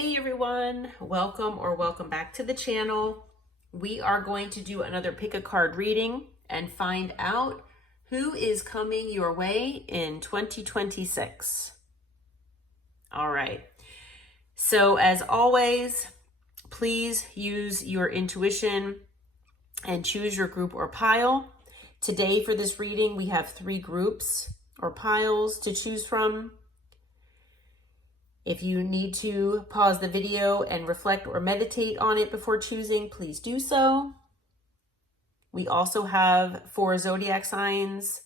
Hey everyone, welcome back to the channel. We are going to do another pick a card reading and find out who is coming your way in 2026. All right, so as always, please use your intuition and choose your group or pile. Today for this reading, we have 3 groups or piles to choose from. If you need to pause the video and reflect or meditate on it before choosing, please do so. We also have 4 zodiac signs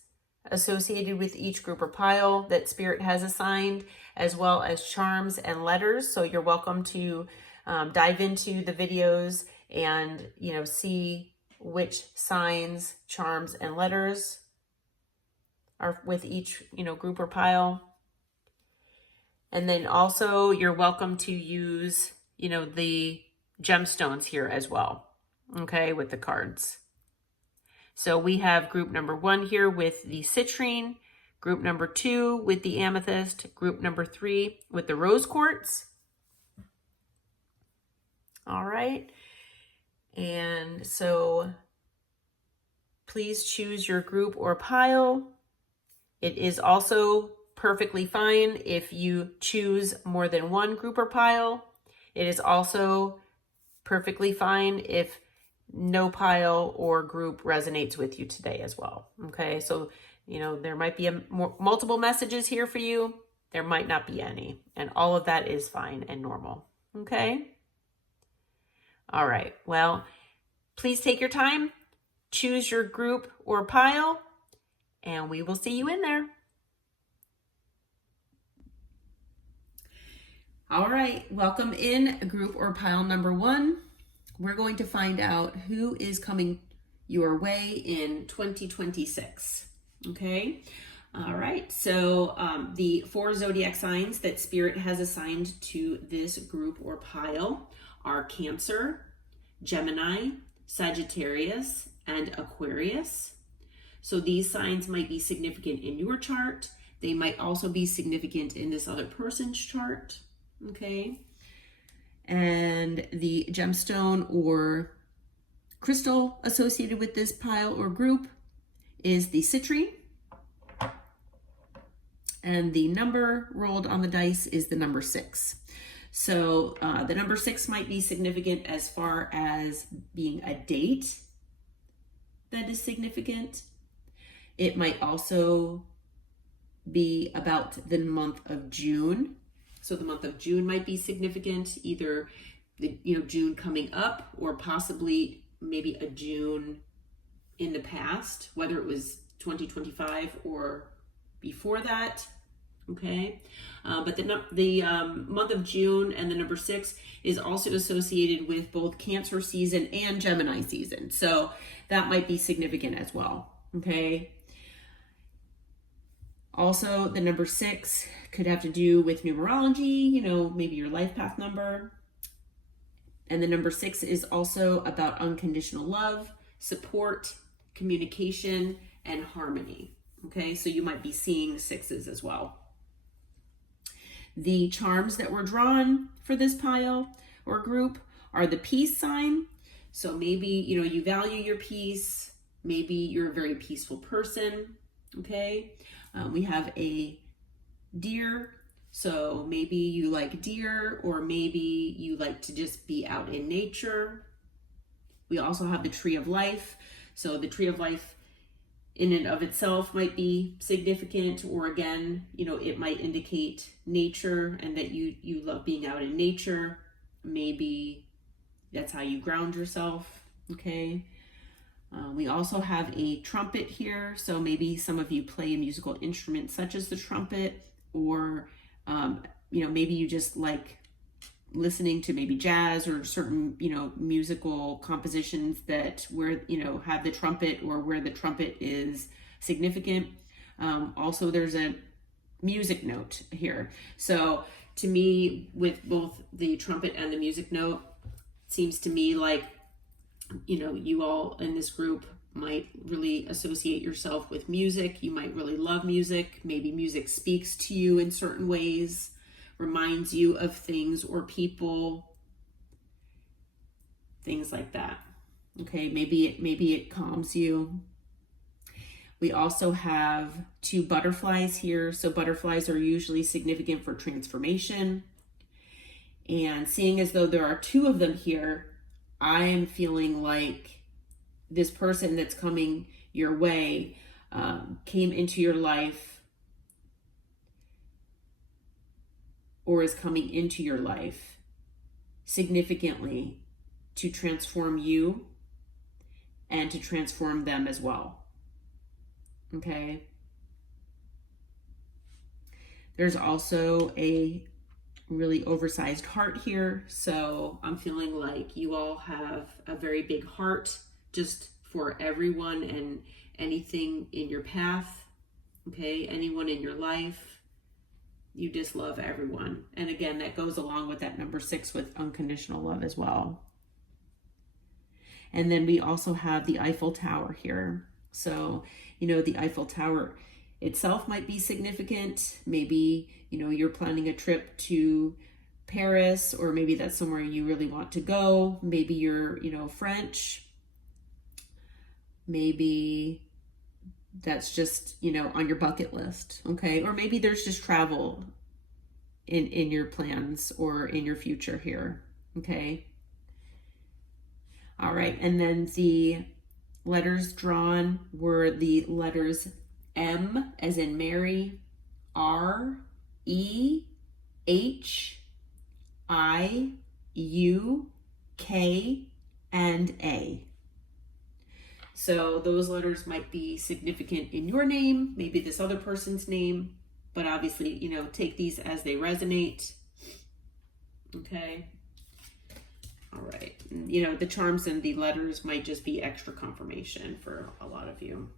associated with each group or pile that Spirit has assigned, as well as charms and letters. So you're welcome to dive into the videos and, see which signs, charms, and letters are with each, group or pile. And then also you're welcome to use, the gemstones here as well, okay, with the cards. So we have group number 1 here with the citrine, group number 2 with the amethyst, group number 3 with the rose quartz. All right. And so please choose your group or pile. It is also perfectly fine if you choose more than one group or pile. It is also perfectly fine if no pile or group resonates with you today as well. Okay, so there might be multiple messages here for you. There might not be any, and all of that is fine and normal. Okay. All right. Well, please take your time, choose your group or pile, and we will see you in there. All right, welcome in group or pile number 1. We're going to find out who is coming your way in 2026. Okay. All right. So the 4 zodiac signs that Spirit has assigned to this group or pile are Cancer, Gemini, Sagittarius, and Aquarius. So these signs might be significant in your chart. They might also be significant in this other person's chart. Okay. And the gemstone or crystal associated with this pile or group is the citrine. And the number rolled on the dice is the number 6. So the number 6 might be significant as far as being a date that is significant. It might also be about the month of June. So the month of June might be significant, either June coming up or possibly maybe a June in the past, whether it was 2025 or before that. Okay, but the month of June and the number 6 is also associated with both Cancer season and Gemini season. So that might be significant as well. Okay. Also, the number 6 could have to do with numerology, maybe your life path number. And the number 6 is also about unconditional love, support, communication, and harmony. Okay, so you might be seeing 6s as well. The charms that were drawn for this pile or group are the peace sign. So maybe, you value your peace. Maybe you're a very peaceful person. Okay. We have a deer, so maybe you like deer, or maybe you like to just be out in nature. We also have the tree of life. So the tree of life in and of itself might be significant, or again, it might indicate nature and that you love being out in nature. Maybe that's how you ground yourself. Okay. We also have a trumpet here, so maybe some of you play a musical instrument such as the trumpet, or maybe you just like listening to maybe jazz or certain musical compositions that where have the trumpet, or where the trumpet is significant. Also, there's a music note here. So to me, with both the trumpet and the music note, seems to me like you all in this group might really associate yourself with music. You might really love music. Maybe music speaks to you in certain ways, reminds you of things or people, things like that. Okay, maybe it calms you. We also have 2 butterflies here. So butterflies are usually significant for transformation. And seeing as though there are 2 of them here, I am feeling like this person that's coming your way came into your life or is coming into your life significantly to transform you and to transform them as well. Okay. There's also a really oversized heart here. So I'm feeling like you all have a very big heart just for everyone and anything in your path. Okay. Anyone in your life. You just love everyone. And again, that goes along with that number 6 with unconditional love as well. And then we also have the Eiffel Tower here. So, the Eiffel Tower itself might be significant. Maybe, you're planning a trip to Paris, or maybe that's somewhere you really want to go. Maybe you're, French. Maybe that's just, on your bucket list. Okay. Or maybe there's just travel in your plans or in your future here. Okay. All right. And then the letters drawn were the letters M as in Mary, R, E, H, I, U, K, and A. So those letters might be significant in your name, maybe this other person's name, but obviously, take these as they resonate. Okay. All right. The charms and the letters might just be extra confirmation for a lot of you.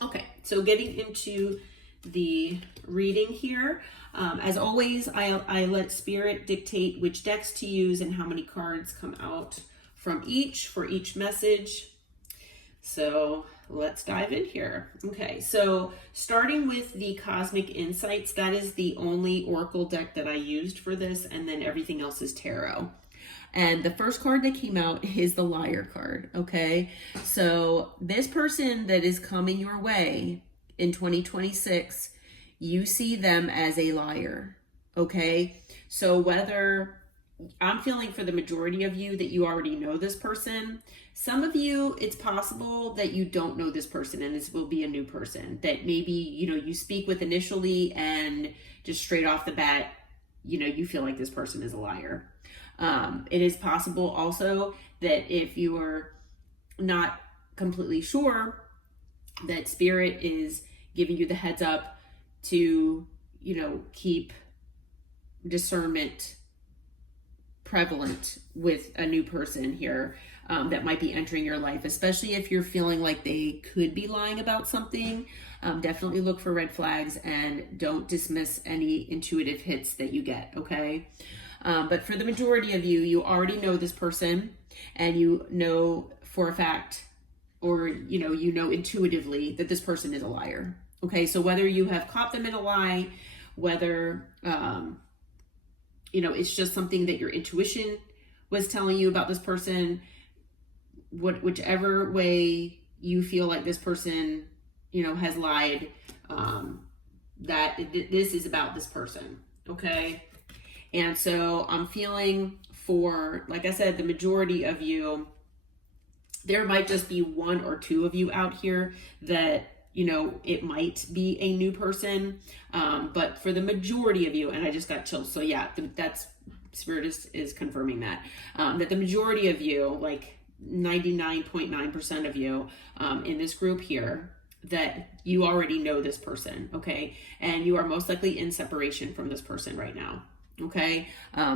Okay, so getting into the reading here. As always, I let Spirit dictate which decks to use and how many cards come out from each for each message. So let's dive in here. Okay, so starting with the Cosmic Insights, that is the only Oracle deck that I used for this, and then everything else is Tarot. And the first card that came out is the Liar card, okay? So this person that is coming your way in 2026, you see them as a liar, okay? So whether, I'm feeling for the majority of you that you already know this person. Some of you, it's possible that you don't know this person and this will be a new person that maybe, you speak with initially and just straight off the bat, you feel like this person is a liar. It is possible also that if you are not completely sure, that Spirit is giving you the heads up to, keep discernment prevalent with a new person here that might be entering your life, especially if you're feeling like they could be lying about something. Definitely look for red flags and don't dismiss any intuitive hits that you get, okay? But for the majority of you, you already know this person and you know for a fact, or, you know intuitively that this person is a liar. Okay. So whether you have caught them in a lie, whether, it's just something that your intuition was telling you about this person, whichever way you feel like this person, has lied, that this is about this person. Okay. And so I'm feeling for, like I said, the majority of you, there might just be 1 or 2 of you out here that, it might be a new person. But for the majority of you, and I just got chills. So yeah, that's Spirit is confirming that, that the majority of you, like 99.9% of you in this group here, that you already know this person. Okay. And you are most likely in separation from this person right now. Okay.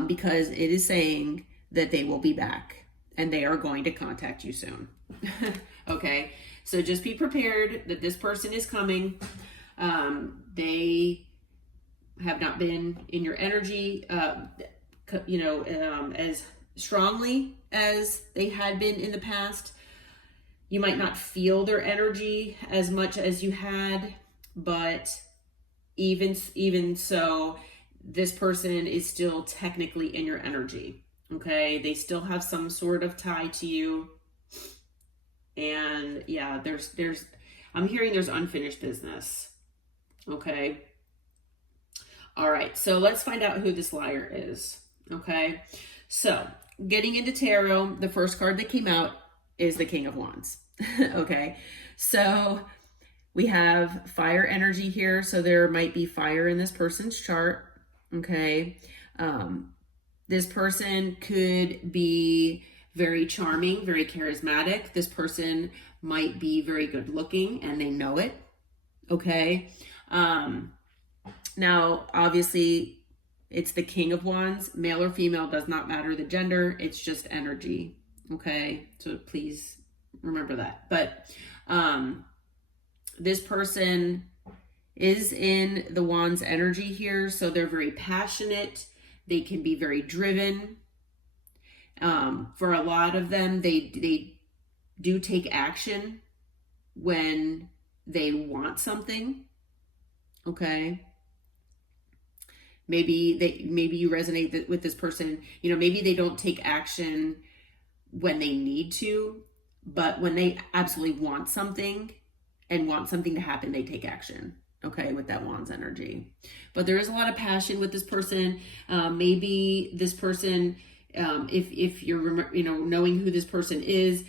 Because it is saying that they will be back and they are going to contact you soon. Okay. So just be prepared that this person is coming. They have not been in your energy, as strongly as they had been in the past. You might not feel their energy as much as you had, but even so, this person is still technically in your energy. Okay, they still have some sort of tie to you. And yeah, I'm hearing there's unfinished business. Okay. All right, so let's find out who this liar is. Okay, so getting into tarot, the first card that came out is the King of Wands. Okay, so we have fire energy here, so there might be fire in this person's chart. Okay, this person could be very charming, very charismatic. This person might be very good looking and they know it. Okay, now obviously it's the King of Wands. Male or female does not matter the gender. It's just energy. Okay, so please remember that. But this person is in the Wands energy here, so they're very passionate. They can be very driven. For a lot of them, they do take action when they want something. Okay. Maybe you resonate with this person. You know, maybe they don't take action when they need to, but when they absolutely want something and want something to happen, they take action. Okay, with that Wands energy. But there is a lot of passion with this person. Maybe this person, if you're knowing who this person is,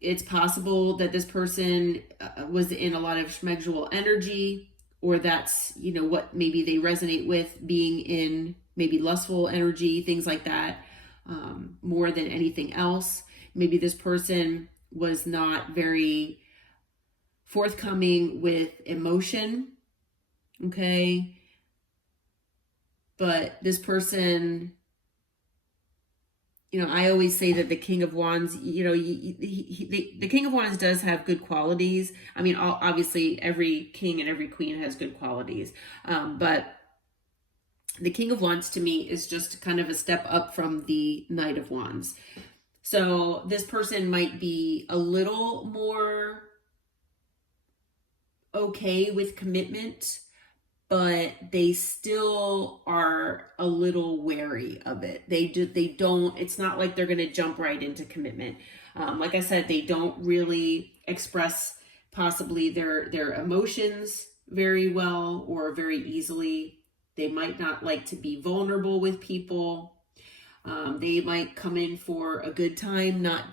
it's possible that this person was in a lot of schmegdual energy, or that's, what maybe they resonate with, being in maybe lustful energy, things like that, more than anything else. Maybe this person was not very forthcoming with emotion. Okay. But this person, I always say that the King of Wands, the King of Wands does have good qualities. I mean, obviously every king and every queen has good qualities. But the King of Wands to me is just kind of a step up from the Knight of Wands. So this person might be a little more okay with commitment, but they still are a little wary of it. It's not like they're going to jump right into commitment. Like I said, they don't really express possibly their emotions very well or very easily. They might not like to be vulnerable with people. They might come in for a good time, not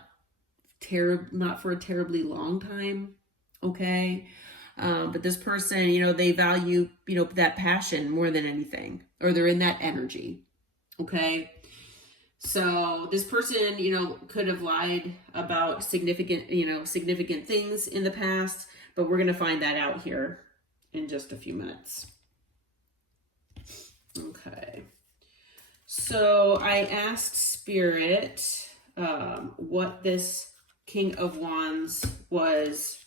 for a terribly long time. Okay. But this person, they value, that passion more than anything, or they're in that energy. Okay. So this person, could have lied about significant things in the past, but we're going to find that out here in just a few minutes. Okay. So I asked Spirit, what this King of Wands was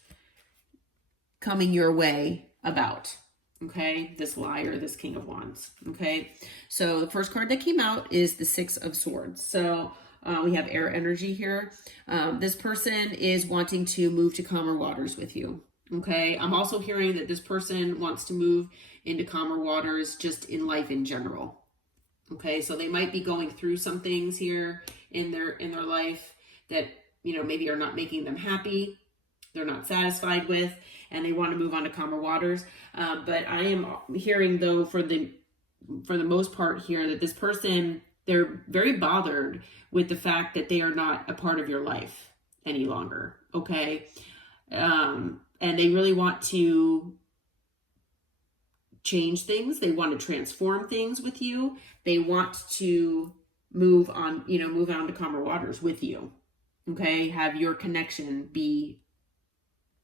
coming your way about. Okay, this liar, this King of Wands. Okay, so the first card that came out is the Six of Swords. So we have air energy here. This person is wanting to move to calmer waters with you. Okay, I'm also hearing that this person wants to move into calmer waters just in life in general. Okay, so they might be going through some things here in their life that maybe are not making them happy. They're not satisfied with, and they want to move on to calmer waters. But I am hearing, though, for the most part here, that this person, they're very bothered with the fact that they are not a part of your life any longer. Okay. And they really want to change things. They want to transform things with you. They want to move on to calmer waters with you. Okay. Have your connection be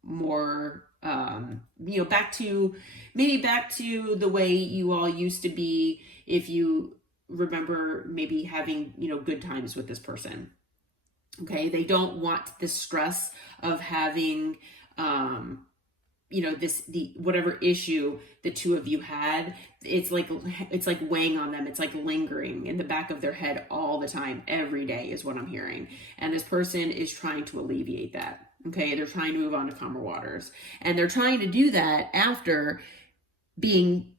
more back to the way you all used to be, if you remember maybe having good times with this person. Okay, they don't want the stress of having whatever issue the two of you had. It's like weighing on them. It's like lingering in the back of their head all the time, every day, is what I'm hearing. And this person is trying to alleviate that. Okay, they're trying to move on to calmer waters. And they're trying to do that after being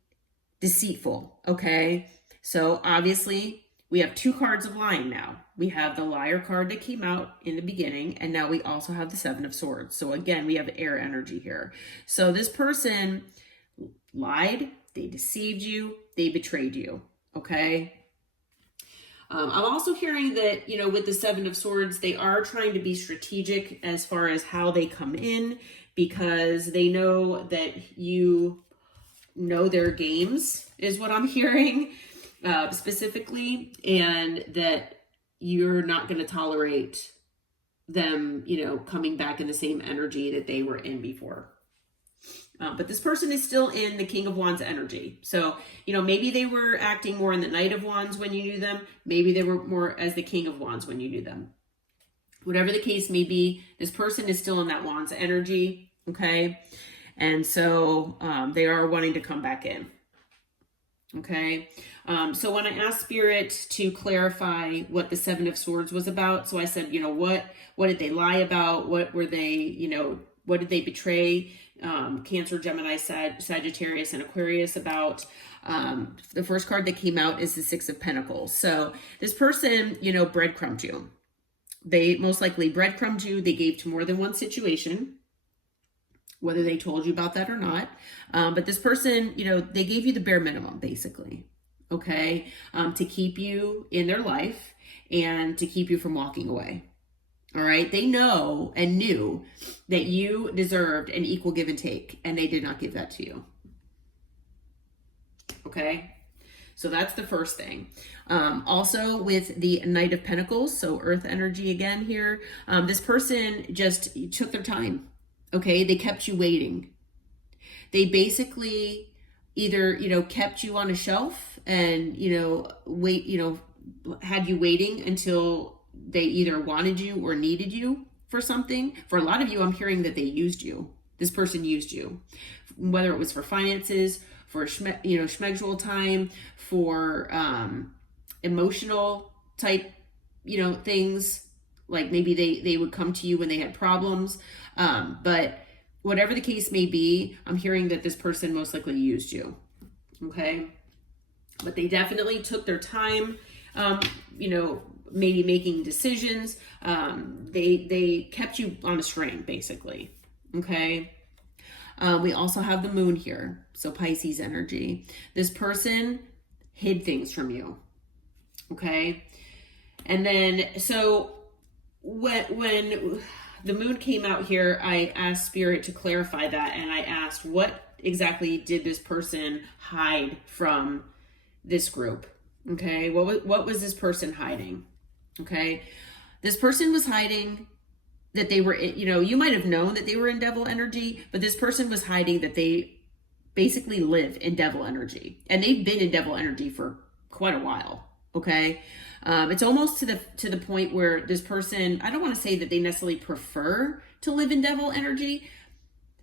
deceitful. Okay, So obviously we have two cards of lying now. We have the liar card that came out in the beginning, and now we also have the Seven of Swords. So again, we have air energy here. So this person lied, they deceived you, they betrayed you, okay? I'm also hearing that, you know, with the Seven of Swords, they are trying to be strategic as far as how they come in, because they know that you know their games, is what I'm hearing specifically, and that you're not going to tolerate them, you know, coming back in the same energy that they were in before. But this person is still in the King of Wands energy. So, you know, maybe they were acting more in the Knight of Wands when you knew them. Maybe they were more as the King of Wands when you knew them. Whatever the case may be, this person is still in that Wands energy, okay? And so they are wanting to come back in, okay? So when I asked Spirit to clarify what the Seven of Swords was about, so I said, you know, what did they lie about? What were they, you know, what did they betray Cancer, Gemini, Sagittarius, and Aquarius about? The first card that came out is the Six of Pentacles. So this person, you know, breadcrumbed you. They most likely breadcrumbed you. They gave to more than one situation, whether they told you about that or not. But this person, you know, they gave you the bare minimum, basically, okay, to keep you in their life and to keep you from walking away. All right. They know and knew that you deserved an equal give and take, and they did not give that to you. Okay. So that's the first thing. Also with the Knight of Pentacles, so earth energy again here, this person just took their time. Okay. They kept you waiting. They basically either, you know, kept you on a shelf and, you know, had you waiting until they either wanted you or needed you for something. For a lot of you, I'm hearing that they used you. This person used you, whether it was for finances, for schmegdual time, for emotional type, you know, things. Like maybe they would come to you when they had problems. But whatever the case may be, I'm hearing that this person most likely used you. Okay. But they definitely took their time, you know, maybe making decisions. They kept you on a string, basically. Okay. We also have the moon here. So Pisces energy. This person hid things from you. Okay. And then, so when the moon came out here, I asked Spirit to clarify that. And I asked, what exactly did this person hide from this group? Okay. What was this person hiding? Okay. This person was hiding that they were, you know, you might have known that they were in devil energy, but this person was hiding that they basically live in devil energy, and they've been in devil energy for quite a while. Okay. It's almost to the point where this person, I don't want to say that they necessarily prefer to live in devil energy,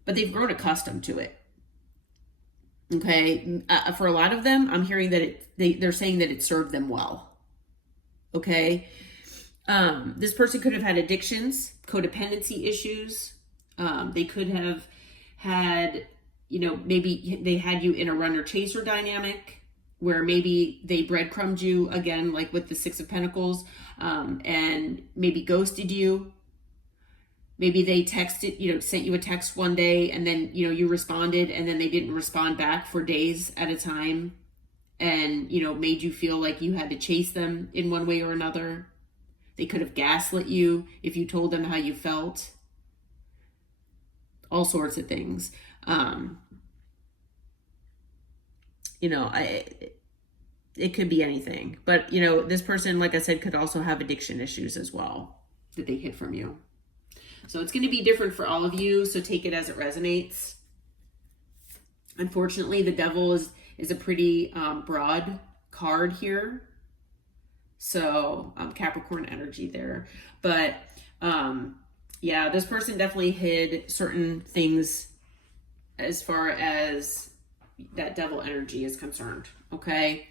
but they've grown accustomed to it. Okay. For a lot of them, I'm hearing that they're saying that it served them well. Okay. This person could have had addictions, codependency issues. They could have had, you know, maybe they had you in a runner chaser dynamic where maybe they breadcrumbed you again, like with the Six of Pentacles, and maybe ghosted you. Maybe they texted, you know, sent you a text one day and then, you know, you responded and then they didn't respond back for days at a time, and, you know, made you feel like you had to chase them in one way or another. They could have gaslit you if you told them how you felt. All sorts of things. You know, it could be anything. But, you know, this person, like I said, could also have addiction issues as well that they hid from you. So it's going to be different for all of you. So take it as it resonates. Unfortunately, the devil is a pretty broad card here. So Capricorn energy there. But yeah, this person definitely hid certain things as far as that devil energy is concerned. Okay.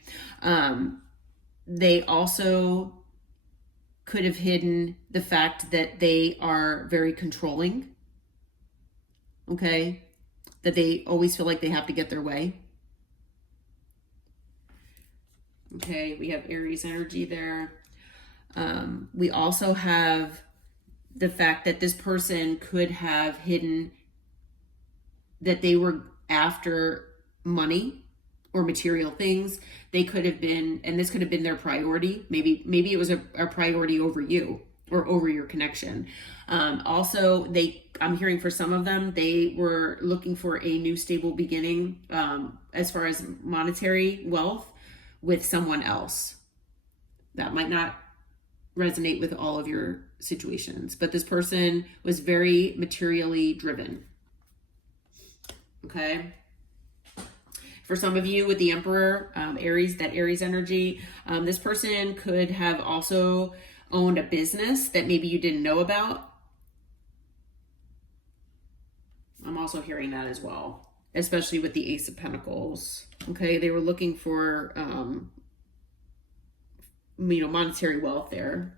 They also could have hidden the fact that they are very controlling. Okay. That they always feel like they have to get their way. Okay, we have Aries energy there. We also have the fact that this person could have hidden that they were after money or material things. They could have been, and this could have been their priority. Maybe it was a priority over you or over your connection. Also, I'm hearing for some of them, they were looking for a new stable beginning as far as monetary wealth with someone else. That might not resonate with all of your situations, but this person was very materially driven. Okay. For some of you with the Emperor, Aries, that Aries energy, this person could have also owned a business that maybe you didn't know about. I'm also hearing that as well, especially with the Ace of Pentacles. Okay, they were looking for, monetary wealth there.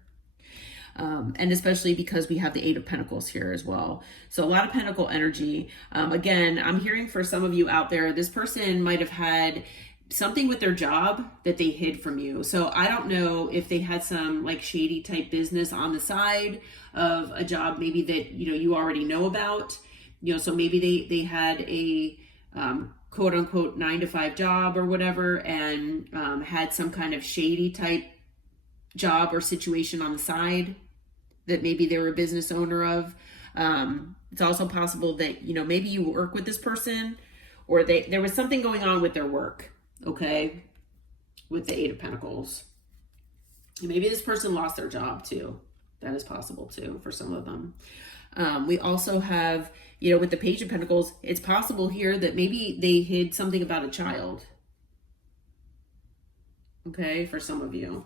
And especially because we have the Eight of Pentacles here as well. So a lot of Pentacle energy. Again, I'm hearing for some of you out there, this person might have had something with their job that they hid from you. So I don't know if they had some like shady type business on the side of a job maybe that, you already know about. So maybe they had a quote unquote 9-to-5 job or whatever, and had some kind of shady type job or situation on the side that maybe they were a business owner of. It's also possible that, maybe you work with this person or there was something going on with their work, okay, with the Eight of Pentacles. And maybe this person lost their job too. That is possible too for some of them. We also have, with the Page of Pentacles, it's possible here that maybe they hid something about a child, okay, for some of you.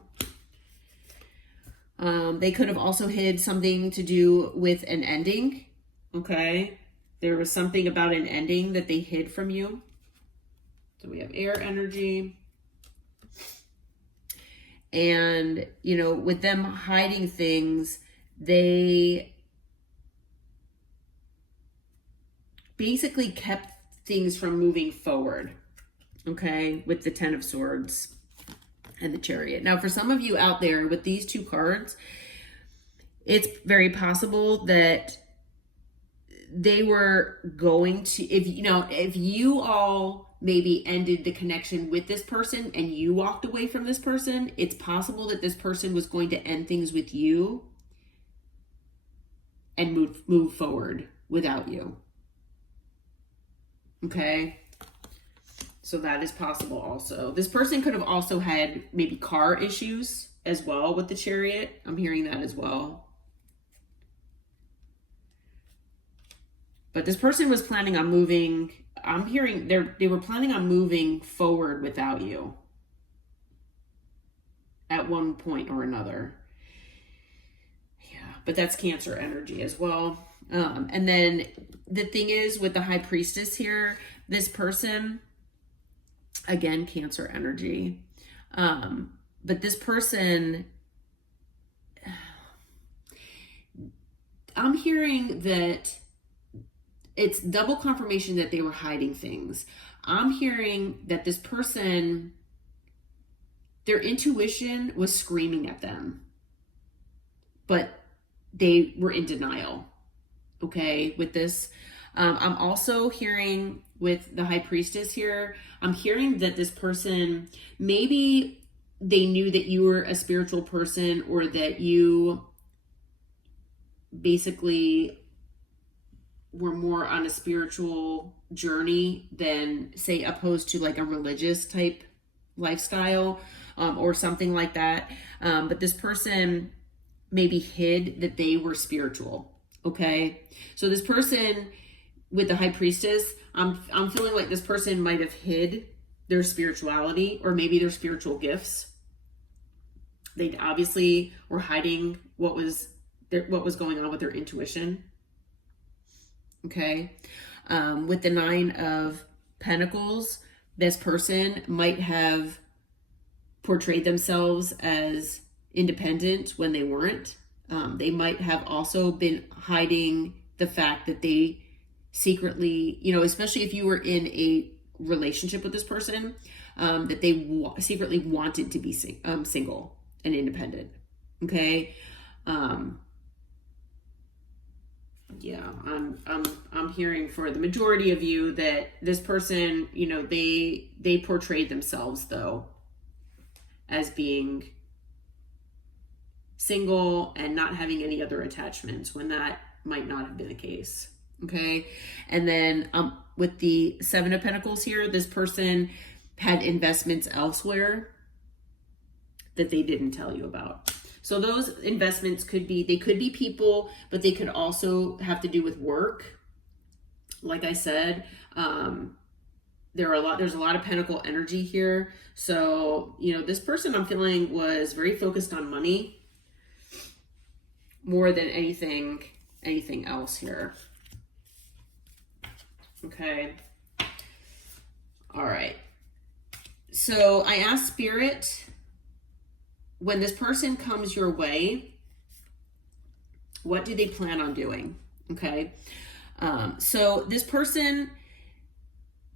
They could have also hid something to do with an ending. Okay. There was something about an ending that they hid from you. So we have air energy. And, with them hiding things, they basically kept things from moving forward. Okay. With the Ten of Swords and the Chariot. Now, for some of you out there with these two cards, it's very possible that they were going to, if you all maybe ended the connection with this person and you walked away from this person, it's possible that this person was going to end things with you and move forward without you. Okay. So that is possible also. This person could have also had maybe car issues as well with the Chariot. I'm hearing that as well. But this person was planning on moving. I'm hearing they were planning on moving forward without you at one point or another. Yeah, but that's Cancer energy as well. And then the thing is with the High Priestess here, this person, again, Cancer energy. But this person, I'm hearing that it's double confirmation that they were hiding things. I'm hearing that this person, their intuition was screaming at them, but they were in denial. Okay, with this. I'm also hearing with the High Priestess here, I'm hearing that this person, maybe they knew that you were a spiritual person or that you basically were more on a spiritual journey than, say, opposed to like a religious type lifestyle or something like that. But this person maybe hid that they were spiritual. Okay. So this person with the High Priestess, I'm feeling like this person might have hid their spirituality or maybe their spiritual gifts. They obviously were hiding what was going on with their intuition. Okay. With the Nine of Pentacles, this person might have portrayed themselves as independent when they weren't. They might have also been hiding the fact that they secretly, especially if you were in a relationship with this person, that they secretly wanted to be single and independent. Okay. Yeah, I'm hearing for the majority of you that this person, you know, they portrayed themselves though as being single and not having any other attachments, when that might not have been the case. Okay. And then with the Seven of Pentacles here, this person had investments elsewhere that they didn't tell you about. So those investments could be people, but they could also have to do with work. Like I said, there's a lot of Pentacle energy here. So, you know, this person I'm feeling was very focused on money more than anything else here. Okay. All right. So I asked Spirit, when this person comes your way, what do they plan on doing? Okay. So this person,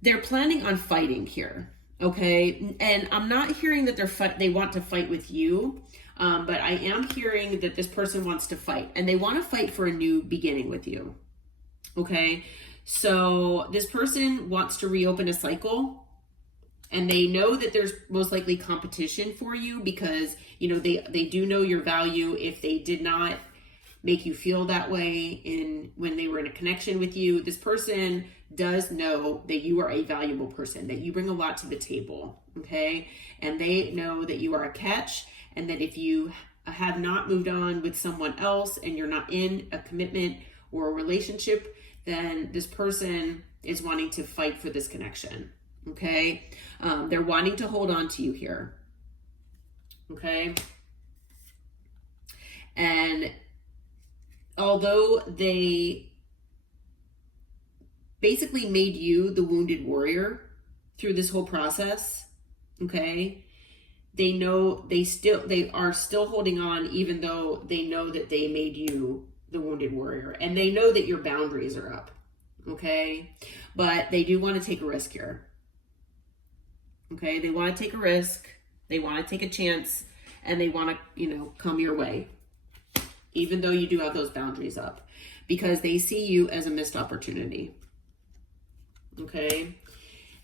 they're planning on fighting here. Okay. And I'm not hearing that they want to fight with you. But I am hearing that this person wants to fight, and they want to fight for a new beginning with you. Okay. So this person wants to reopen a cycle, and they know that there's most likely competition for you because, you know, they do know your value. If they did not make you feel that way when they were in a connection with you, this person does know that you are a valuable person, that you bring a lot to the table. Okay. And they know that you are a catch, and that if you have not moved on with someone else and you're not in a commitment or a relationship, then this person is wanting to fight for this connection. Okay. They're wanting to hold on to you here. Okay. And although they basically made you the wounded warrior through this whole process, okay, they know they are still holding on, even though they know that they made you the wounded warrior, and they know that your boundaries are up. Okay. But they do want to take a risk here. Okay. They want to take a risk. They want to take a chance, and they want to, you know, come your way, even though you do have those boundaries up, because they see you as a missed opportunity. Okay.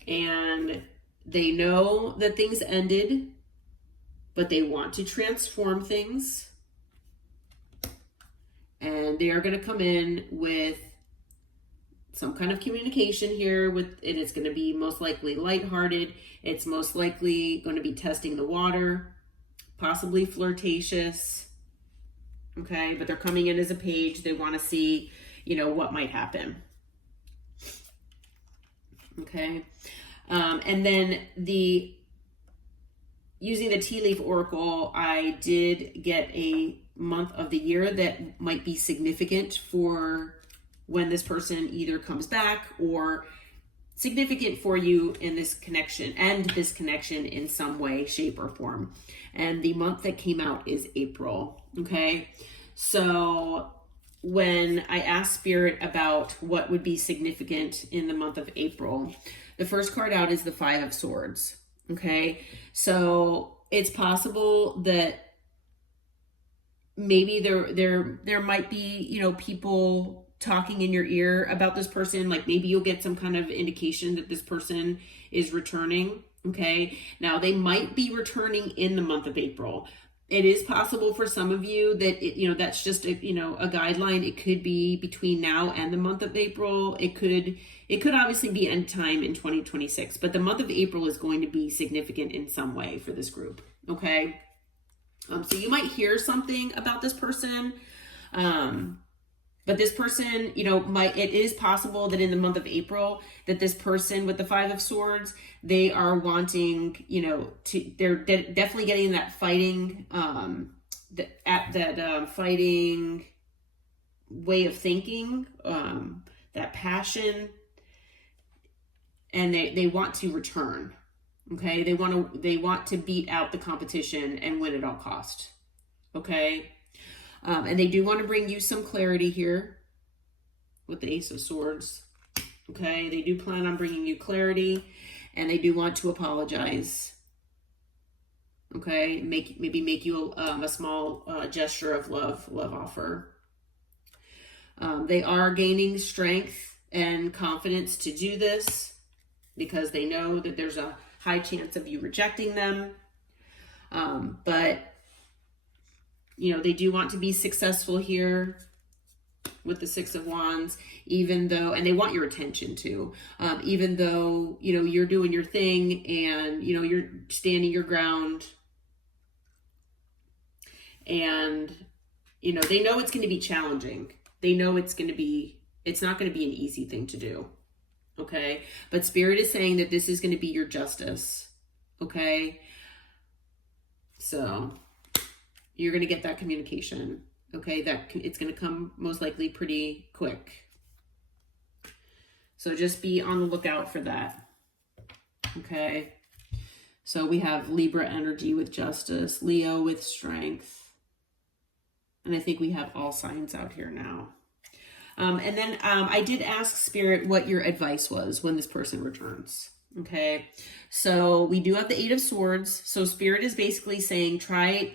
And they know that things ended, but they want to transform things, and they are going to come in with some kind of communication here and it's going to be most likely lighthearted. It's most likely going to be testing the water, possibly flirtatious. Okay. But they're coming in as a page. They want to see, you know, what might happen. Okay. And then using the tea leaf oracle, I did get a month of the year that might be significant for when this person either comes back, or significant for you in this connection, and this connection in some way, shape, or form. And the month that came out is April. Okay. So when I asked Spirit about what would be significant in the month of April, the first card out is the Five of Swords. Okay. So it's possible that maybe there might be, you know, people talking in your ear about this person. Like maybe you'll get some kind of indication that this person is returning. Okay. Now they might be returning in the month of April. It is possible for some of you that that's just a guideline. It could be between now and the month of April. It could obviously be end time in 2026, but the month of April is going to be significant in some way for this group. Okay. So you might hear something about this person. But this person, it is possible that in the month of April that this person with the Five of Swords, they are wanting, they're definitely getting that fighting, fighting way of thinking, that passion, and they want to return. Okay. They want to beat out the competition and win at all cost. Okay. And they do want to bring you some clarity here with the Ace of Swords. Okay. They do plan on bringing you clarity, and they do want to apologize. Okay, maybe make you a small gesture of love offer. They are gaining strength and confidence to do this because they know that there's a high chance of you rejecting them. But they do want to be successful here with the Six of Wands, even though, and they want your attention too, even though, you're doing your thing and, you're standing your ground, and, they know it's going to be challenging. They know it's not going to be an easy thing to do. Okay. But Spirit is saying that this is going to be your justice. Okay. So you're going to get that communication. Okay. That it's going to come most likely pretty quick. So just be on the lookout for that. Okay. So we have Libra energy with justice, Leo with strength. And I think we have all signs out here now. And then I did ask Spirit what your advice was when this person returns. Okay. So we do have the Eight of Swords. So Spirit is basically saying, Spirit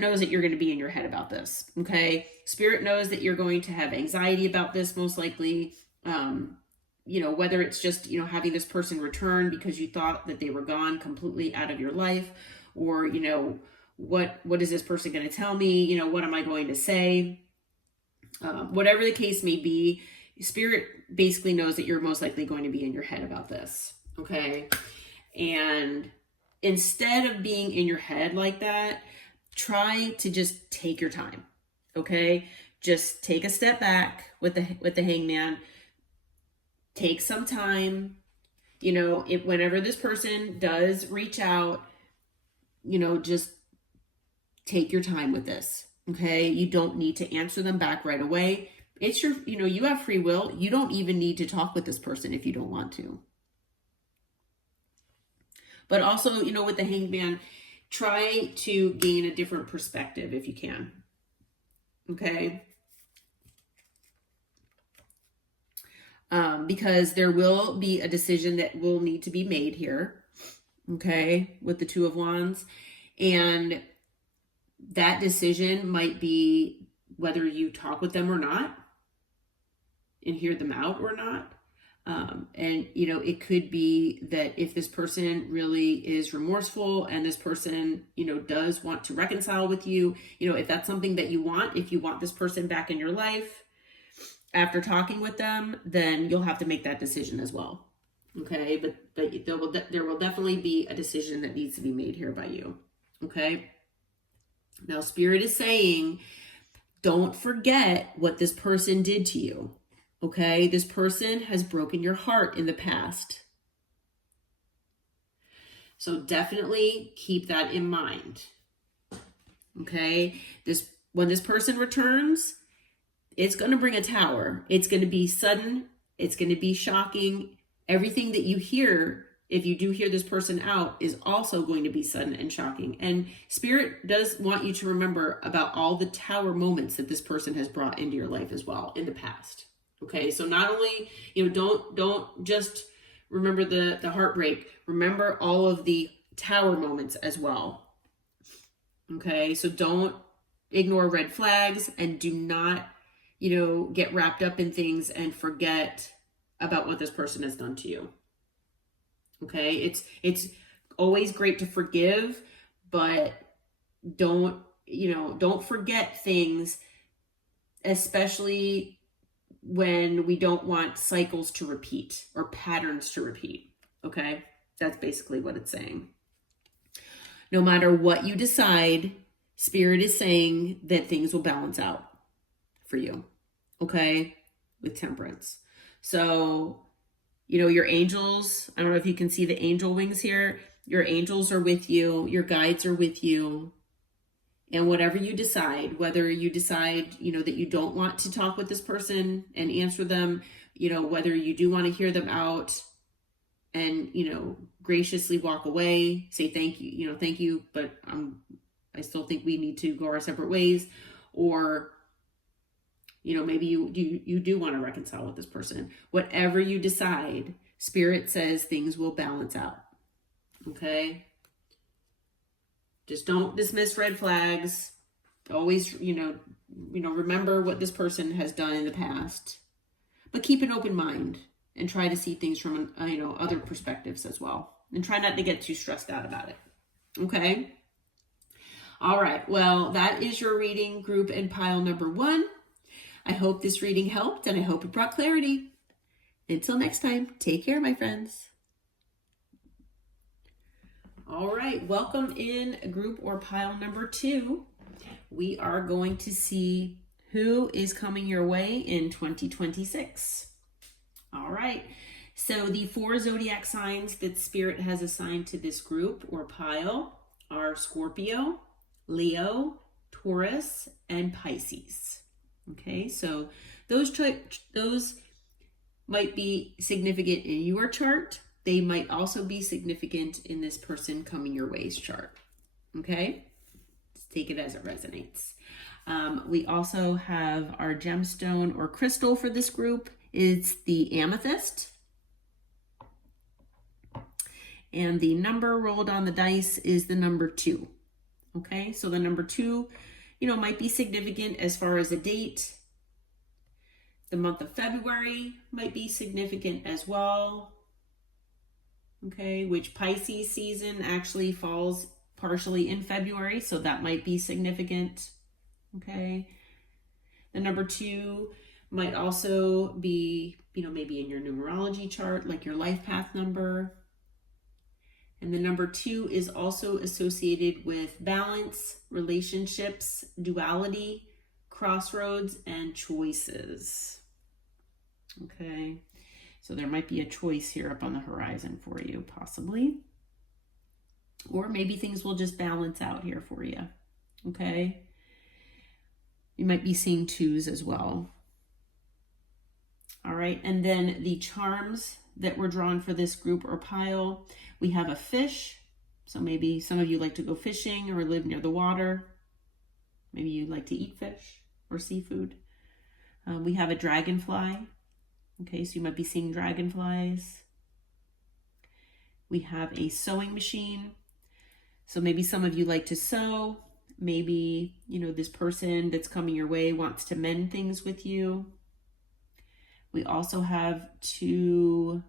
knows that you're going to be in your head about this. Okay. Spirit knows that you're going to have anxiety about this, most likely. Whether it's just, having this person return because you thought that they were gone completely out of your life, or, what is this person going to tell me? What am I going to say? Whatever the case may be, Spirit basically knows that you're most likely going to be in your head about this. Okay. And instead of being in your head like that, try to just take your time. Okay. Just take a step back with the Hangman. Take some time, whenever this person does reach out, just take your time with this. Okay. You don't need to answer them back right away. It's you have free will. You don't even need to talk with this person if you don't want to. But also, with the Hangman, try to gain a different perspective if you can. Okay. Because there will be a decision that will need to be made here. Okay. With the Two of Wands. And that decision might be whether you talk with them or not and hear them out or not. And it could be that if this person really is remorseful and this person, does want to reconcile with you, if that's something that you want, if you want this person back in your life after talking with them, then you'll have to make that decision as well. Okay. But there will definitely be a decision that needs to be made here by you. Okay. Now, Spirit is saying, don't forget what this person did to you. Okay. This person has broken your heart in the past. So definitely keep that in mind. Okay. When this person returns, it's going to bring a tower. It's going to be sudden. It's going to be shocking. Everything that you hear, if you do hear this person out, is also going to be sudden and shocking. And Spirit does want you to remember about all the tower moments that this person has brought into your life as well in the past. Okay. So not only, don't just remember the heartbreak, remember all of the tower moments as well. Okay. So don't ignore red flags, and do not, get wrapped up in things and forget about what this person has done to you. Okay. It's always great to forgive, but don't forget things, especially when we don't want cycles to repeat or patterns to repeat. Okay. That's basically what it's saying. No matter what you decide, Spirit is saying that things will balance out for you. Okay. With Temperance. So, your angels, I don't know if you can see the angel wings here. Your angels are with you. Your guides are with you. And whatever you decide, whether you decide, that you don't want to talk with this person and answer them, whether you do want to hear them out and, graciously walk away, say thank you, but I still think we need to go our separate ways. Or, maybe you do want to reconcile with this person. Whatever you decide, Spirit says things will balance out. Okay? Just don't dismiss red flags. Always, remember what this person has done in the past. But keep an open mind and try to see things from, other perspectives as well. And try not to get too stressed out about it. Okay? All right. Well, that is your reading, group and pile number 1. I hope this reading helped, and I hope it brought clarity. Until next time, take care, my friends. All right. Welcome in group or pile number 2. We are going to see who is coming your way in 2026. All right. So the 4 zodiac signs that Spirit has assigned to this group or pile are Scorpio, Leo, Taurus, and Pisces. Okay, so those might be significant in your chart. They might also be significant in this person coming your way's chart. Okay, just take it as it resonates. We also have our gemstone or crystal for this group. It's the amethyst. And the number rolled on the dice is the number 2. Okay, so the number 2, might be significant as far as a date. The month of February might be significant as well. Okay, which Pisces season actually falls partially in February, so that might be significant. Okay, the number 2 might also be, maybe in your numerology chart, like your life path number. And the number 2 is also associated with balance, relationships, duality, crossroads, and choices. Okay, so there might be a choice here up on the horizon for you, possibly. Or maybe things will just balance out here for you. Okay, you might be seeing 2s as well. All right, and then the charms that were drawn for this group or pile, we have a fish. So maybe some of you like to go fishing or live near the water. Maybe you like to eat fish or seafood. We have a dragonfly. Okay, so you might be seeing dragonflies. We have a sewing machine. So maybe some of you like to sew. Maybe, this person that's coming your way wants to mend things with you. We also have 2,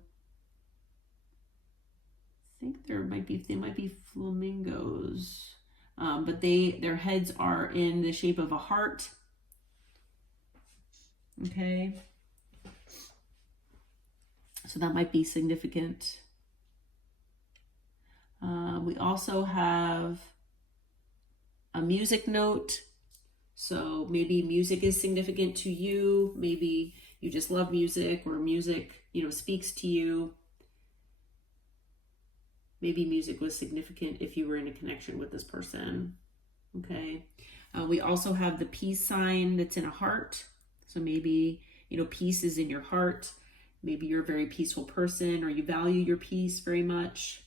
I think they might be flamingos, but their heads are in the shape of a heart. Okay, so that might be significant. We also have a music note. So maybe music is significant to you. Maybe you just love music, or music, speaks to you. Maybe music was significant if you were in a connection with this person. Okay. We also have the peace sign that's in a heart. So maybe, peace is in your heart. Maybe you're a very peaceful person, or you value your peace very much.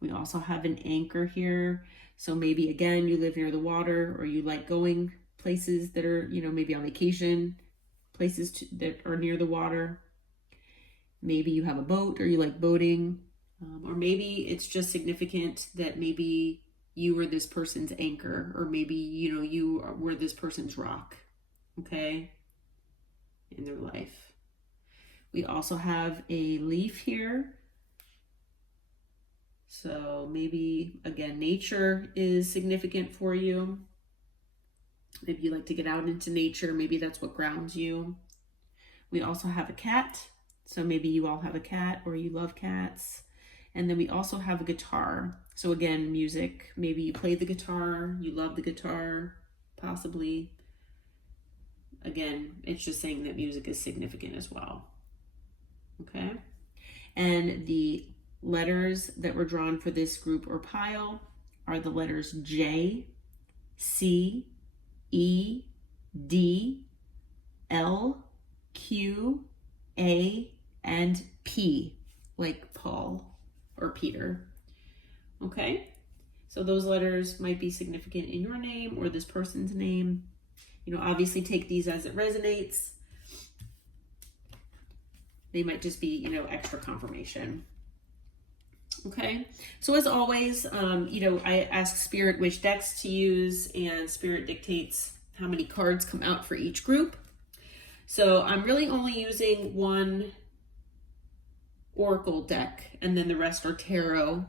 We also have an anchor here. So maybe, again, you live near the water, or you like going places that are, maybe on vacation, places that are near the water. Maybe you have a boat, or you like boating. Or maybe it's just significant that maybe you were this person's anchor, or maybe, you were this person's rock, okay, in their life. We also have a leaf here. So maybe, again, nature is significant for you. Maybe you like to get out into nature. Maybe that's what grounds you. We also have a cat. So maybe you all have a cat, or you love cats. And then we also have a guitar. So again, music. Maybe you play the guitar, you love the guitar, possibly. Again, it's just saying that music is significant as well. Okay? And the letters that were drawn for this group or pile are the letters J, C, E, D, L, Q, A, and P, like Paul or Peter. Okay, so those letters might be significant in your name or this person's name. Obviously take these as it resonates. They might just be, you know, extra confirmation. Okay, so as always, you know, I ask Spirit which decks to use, and Spirit dictates how many cards come out for each group. So I'm really only using one Oracle deck, and then the rest are tarot.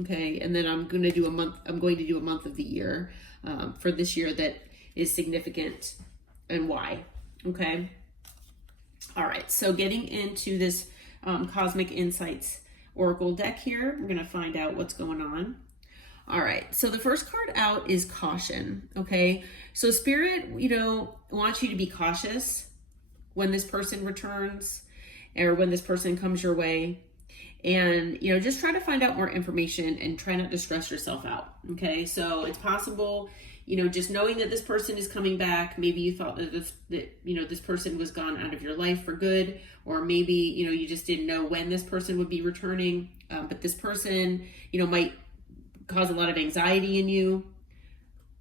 Okay, and then I'm going to do a month. I'm going to do a month of the year for this year that is significant and why. Okay. All right. So getting into this Cosmic Insights Oracle deck here, we're going to find out what's going on. All right. So the first card out is caution. Okay. So Spirit, you know, wants you to be cautious when this person returns or when this person comes your way. And, you know, just try to find out more information and try not to stress yourself out. Okay. So it's possible, you know, just knowing that this person is coming back. Maybe you thought that you know, this person was gone out of your life for good, or maybe, you know, you just didn't know when this person would be returning. But this person, you know, might cause a lot of anxiety in you.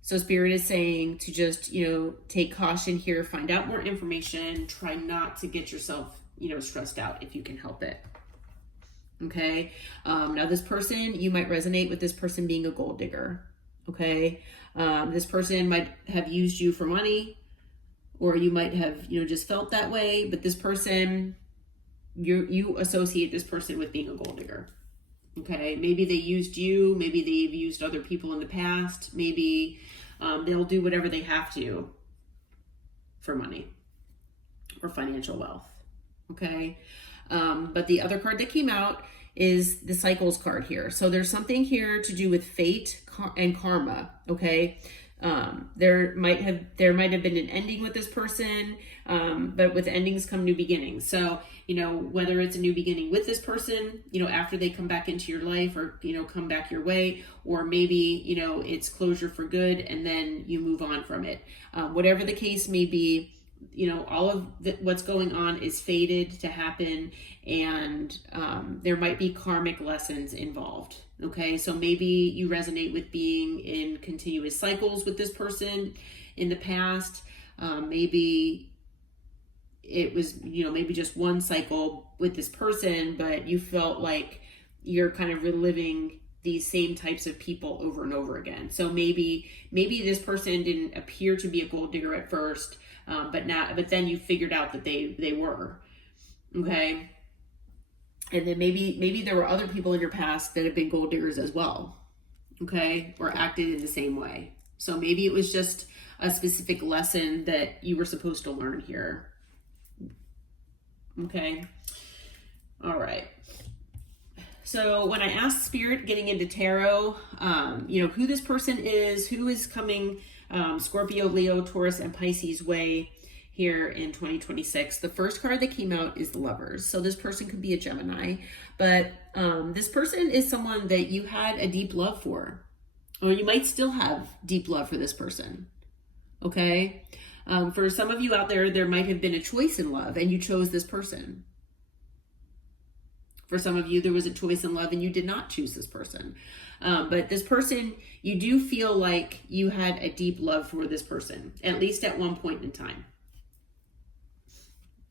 So Spirit is saying to just, you know, take caution here, find out more information, try not to get yourself, you know, stressed out if you can help it. Okay. Now this person, you might resonate with this person being a gold digger. Okay. This person might have used you for money, or you might have, you know, just felt that way, but this person, you associate this person with being a gold digger. Okay. Maybe they used you, maybe they've used other people in the past. Maybe, they'll do whatever they have to for money or financial wealth. Okay. But the other card that came out is the Cycles card here. So there's something here to do with fate and karma. Okay. There might have been an ending with this person, but with endings come new beginnings. So, you know, whether it's a new beginning with this person, you know, after they come back into your life, or, you know, come back your way, or maybe, you know, it's closure for good and then you move on from it. Whatever the case may be, you know, all of what's going on is fated to happen, and there might be karmic lessons involved. Okay, so maybe you resonate with being in continuous cycles with this person in the past. Maybe it was, you know, maybe just one cycle with this person, but you felt like you're kind of reliving these same types of people over and over again. So maybe this person didn't appear to be a gold digger at first, but then you figured out that they were. Okay. And then maybe there were other people in your past that have been gold diggers as well. Okay. Or acted in the same way. So maybe it was just a specific lesson that you were supposed to learn here. Okay. All right. So when I asked Spirit getting into tarot, you know, who this person is, who is coming, Scorpio, Leo, Taurus, and Pisces way here in 2026. The first card that came out is the Lovers. So this person could be a Gemini, but this person is someone that you had a deep love for, or you might still have deep love for this person. Okay. For some of you out there, there might have been a choice in love and you chose this person. For some of you, there was a choice in love and you did not choose this person. But this person, you do feel like you had a deep love for this person, at least at one point in time.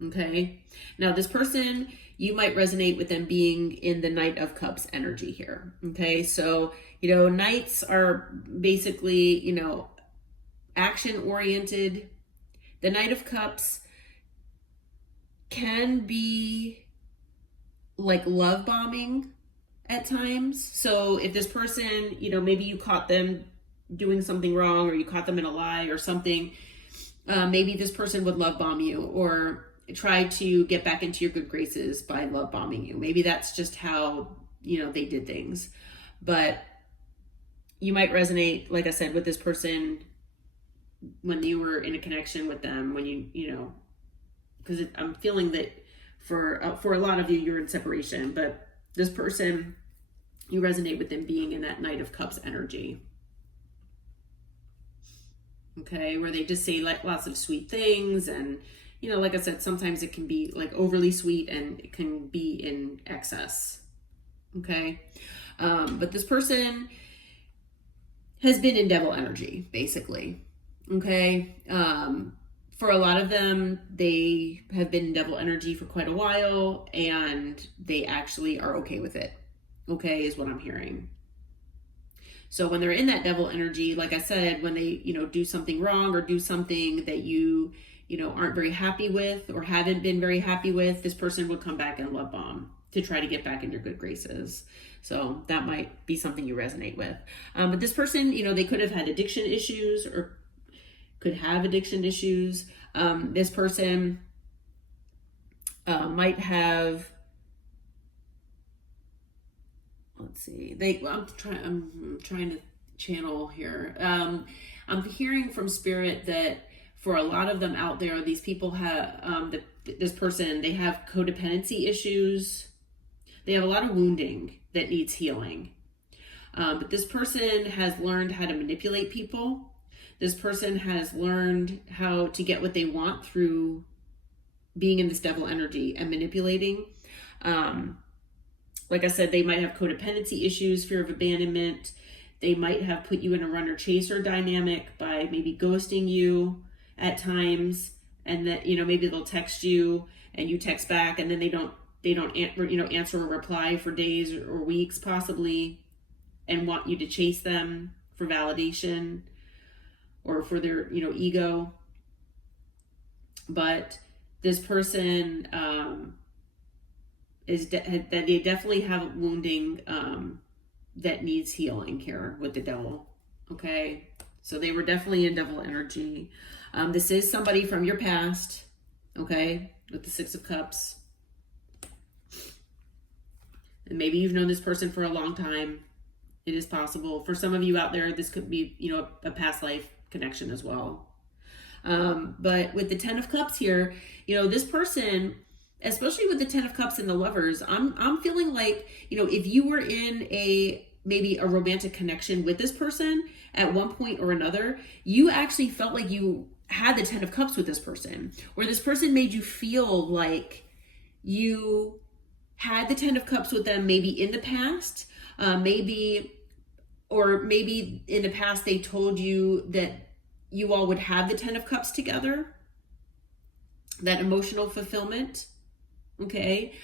Okay. Now this person, you might resonate with them being in the Knight of Cups energy here. Okay. So, you know, Knights are basically, you know, action oriented. The Knight of Cups can be like love bombing at times. So if this person, you know, maybe you caught them doing something wrong, or you caught them in a lie or something, maybe this person would love bomb you or try to get back into your good graces by love bombing you. Maybe that's just how, you know, they did things. But you might resonate, like I said, with this person when you were in a connection with them, when you know, because I'm feeling that for a lot of you, you're in separation, but this person, you resonate with them being in that Knight of Cups energy. Okay, where they just say like lots of sweet things, and, you know, like I said, sometimes it can be like overly sweet and it can be in excess. Okay, but this person has been in devil energy, basically. Okay, for a lot of them, they have been in devil energy for quite a while and they actually are okay with it. Okay, is what I'm hearing. So when they're in that devil energy, like I said, when they, do something wrong or do something that you aren't very happy with or haven't been very happy with, this person would come back and love bomb to try to get back in your good graces. So that might be something you resonate with. But this person, they could have had addiction issues or could have addiction issues. This person might have, let's see, I'm trying to channel here. I'm hearing from spirit that for a lot of them out there, these people have, this person, they have codependency issues. They have a lot of wounding that needs healing. But this person has learned how to manipulate people. This person has learned how to get what they want through being in this devil energy and manipulating. Like I said, they might have codependency issues, fear of abandonment. They might have put you in a runner-chaser dynamic by maybe ghosting you at times, and that maybe they'll text you and you text back, and then they don't answer or reply for days or weeks possibly, and want you to chase them for validation or for their ego. But this person that they definitely have wounding that needs healing here with the devil. Okay, so they were definitely in devil energy. This is somebody from your past. Okay, with the Six of Cups. And maybe you've known this person for a long time. It is possible. For some of you out there, this could be, a past life connection as well. But with the Ten of Cups here, this person, especially with the Ten of Cups and the Lovers, I'm feeling like, if you were in maybe a romantic connection with this person at one point or another, you actually felt like you had the Ten of Cups with this person, or this person made you feel like you had the Ten of Cups with them, maybe in the past, maybe in the past they told you that you all would have the Ten of Cups together, that emotional fulfillment. Okay.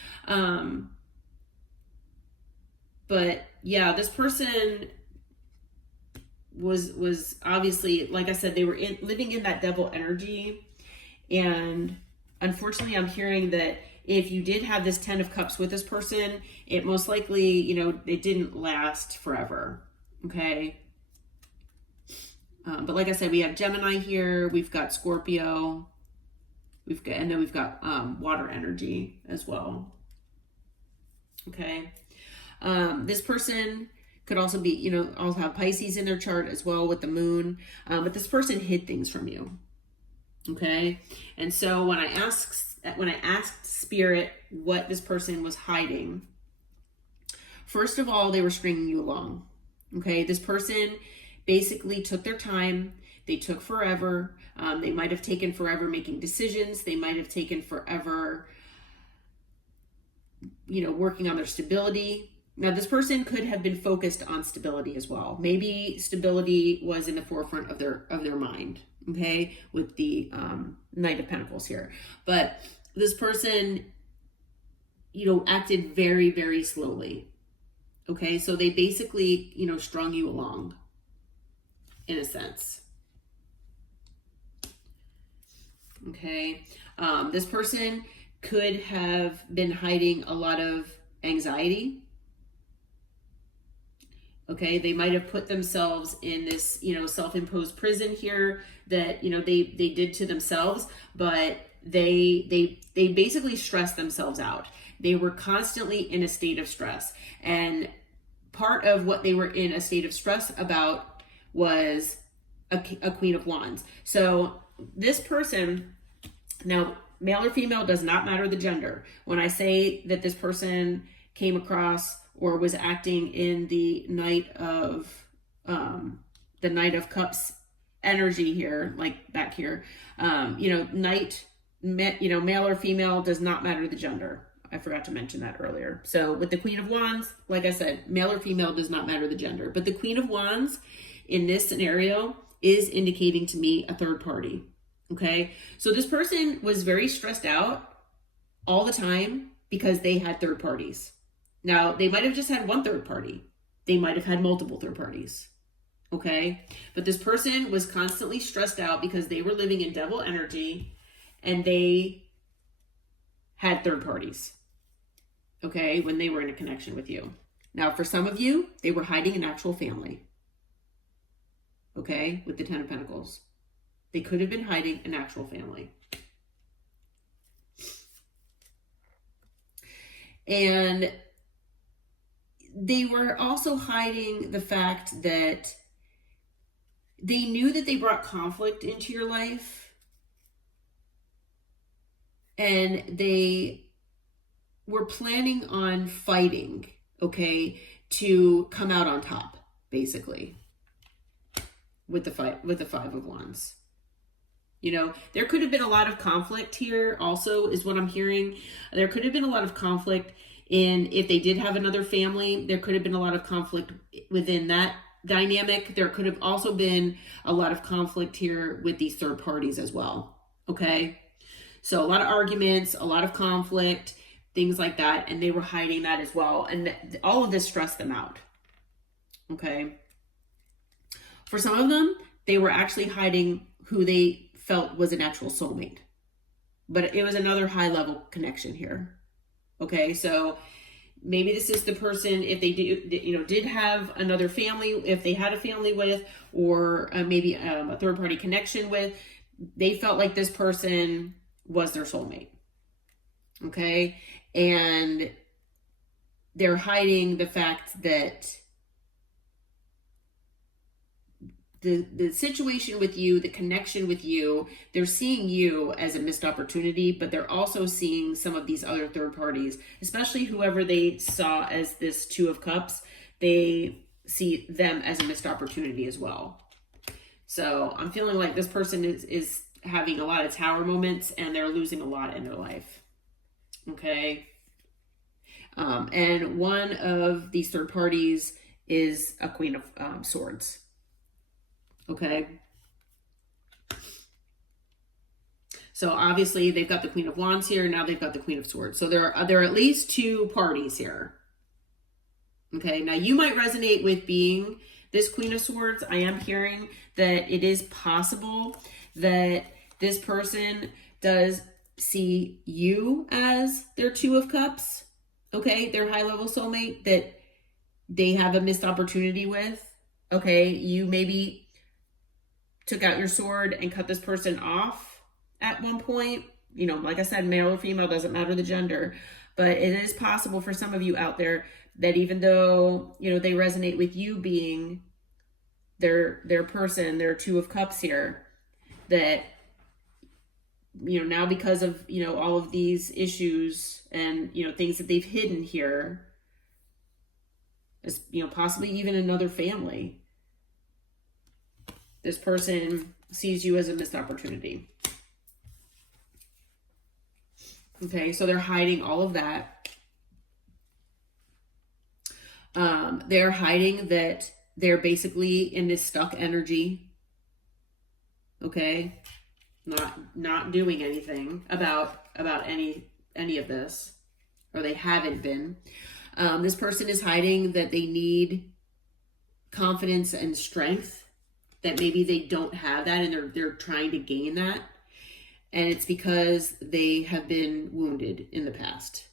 But yeah, this person was obviously, like I said, they were living in that devil energy. And unfortunately, I'm hearing that if you did have this Ten of Cups with this person, it most likely, it didn't last forever. Okay. But like I said, we have Gemini here. We've got Scorpio. And then we've got water energy as well. Okay. This person could also be, also have Pisces in their chart as well with the moon. But this person hid things from you. Okay. And so when I asked Spirit what this person was hiding, first of all, they were stringing you along. Okay. This person basically took their time. They took forever. They might have taken forever making decisions. They might have taken forever, working on their stability. Now, this person could have been focused on stability as well. Maybe stability was in the forefront of their mind. Okay, with the Knight of Pentacles here. But this person, acted very, very slowly. Okay, so they basically, strung you along in a sense. Okay, this person could have been hiding a lot of anxiety. Okay, they might have put themselves in this, self-imposed prison here that, they did to themselves, but they basically stressed themselves out. They were constantly in a state of stress. And part of what they were in a state of stress about was a Queen of Wands. So this person, now male or female does not matter the gender. When I say that this person came across or was acting in the Knight of Cups energy here, like back here, male or female does not matter the gender. I forgot to mention that earlier. So with the Queen of Wands, like I said, male or female does not matter the gender. But the Queen of Wands in this scenario is indicating to me a third party. Okay. So this person was very stressed out all the time because they had third parties. Now, they might have just had one third party. They might have had multiple third parties. Okay. But this person was constantly stressed out because they were living in devil energy and they had third parties. Okay. When they were in a connection with you. Now, for some of you, they were hiding an actual family. Okay. With the Ten of Pentacles. They could have been hiding an actual family. And they were also hiding the fact that they knew that they brought conflict into your life. And they were planning on fighting, okay, to come out on top, basically, with the Five of Wands. You know, there could have been a lot of conflict here also, is what I'm hearing. There could have been a lot of conflict in, if they did have another family, there could have been a lot of conflict within that dynamic. There could have also been a lot of conflict here with these third parties as well. Okay. So a lot of arguments, a lot of conflict, things like that. And they were hiding that as well. And all of this stressed them out. Okay. For some of them, they were actually hiding who they felt was an actual soulmate. But it was another high level connection here. Okay, so maybe this is the person, if they did have another family, if they had a family with, or maybe a third party connection with, they felt like this person was their soulmate. Okay, and they're hiding the fact that the situation with you, the connection with you, they're seeing you as a missed opportunity, but they're also seeing some of these other third parties, especially whoever they saw as this Two of Cups, they see them as a missed opportunity as well. So I'm feeling like this person is having a lot of tower moments and they're losing a lot in their life. Okay. And one of these third parties is a Queen of Swords. Okay. So obviously they've got the Queen of Wands here. Now they've got the Queen of Swords. So there are at least two parties here. Okay. Now you might resonate with being this Queen of Swords. I am hearing that it is possible that this person does see you as their Two of Cups. Okay. Their high level soulmate that they have a missed opportunity with. Okay. You maybe took out your sword and cut this person off at one point. You know, like I said, male or female, doesn't matter the gender. But it is possible for some of you out there that even though, you know, they resonate with you being their person, their Two of Cups here, that, you know, now because of, you know, all of these issues and, you know, things that they've hidden here, as, you know, possibly even another family, this person sees you as a missed opportunity. Okay, so they're hiding all of that. They're hiding that they're basically in this stuck energy. Okay, not doing anything about any of this, or they haven't been. This person is hiding that they need confidence and strength, that maybe they don't have that and they're trying to gain that. And it's because they have been wounded in the past.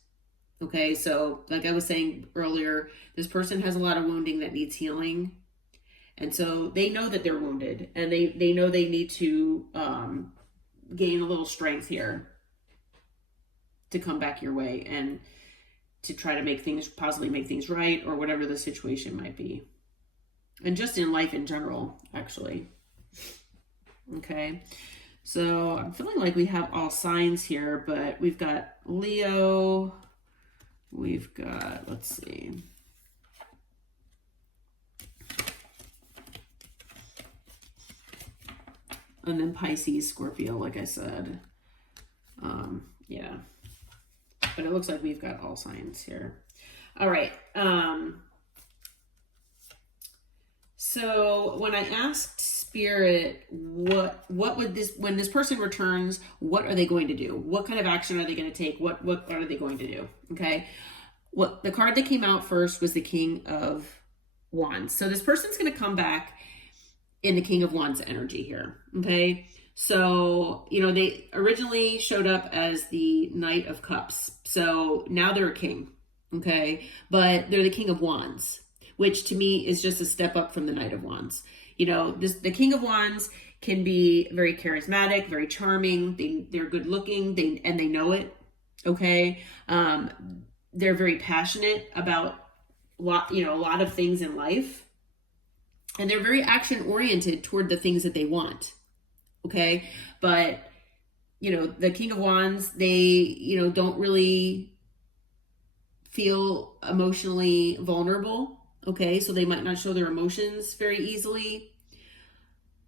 Okay, so like I was saying earlier, this person has a lot of wounding that needs healing. And so they know that they're wounded and they know they need to gain a little strength here to come back your way and to try to possibly make things right, or whatever the situation might be. And just in life in general, actually. Okay. So I'm feeling like we have all signs here, but we've got Leo. We've got, let's see. And then Pisces, Scorpio, like I said. Yeah. But it looks like we've got all signs here. All right. So when I asked Spirit, what would this, when this person returns, what are they going to do? What kind of action are they going to take? What are they going to do? Okay. What the card that came out first was the King of Wands. So this person's going to come back in the King of Wands energy here. Okay. So, they originally showed up as the Knight of Cups. So now they're a king. Okay. But they're the King of Wands, which to me is just a step up from the Knight of Wands. The King of Wands can be very charismatic, very charming. They're good looking, and they know it. Okay. They're very passionate about a lot of things in life, and they're very action oriented toward the things that they want. Okay. But, the King of Wands, they, don't really feel emotionally vulnerable. Okay. So they might not show their emotions very easily.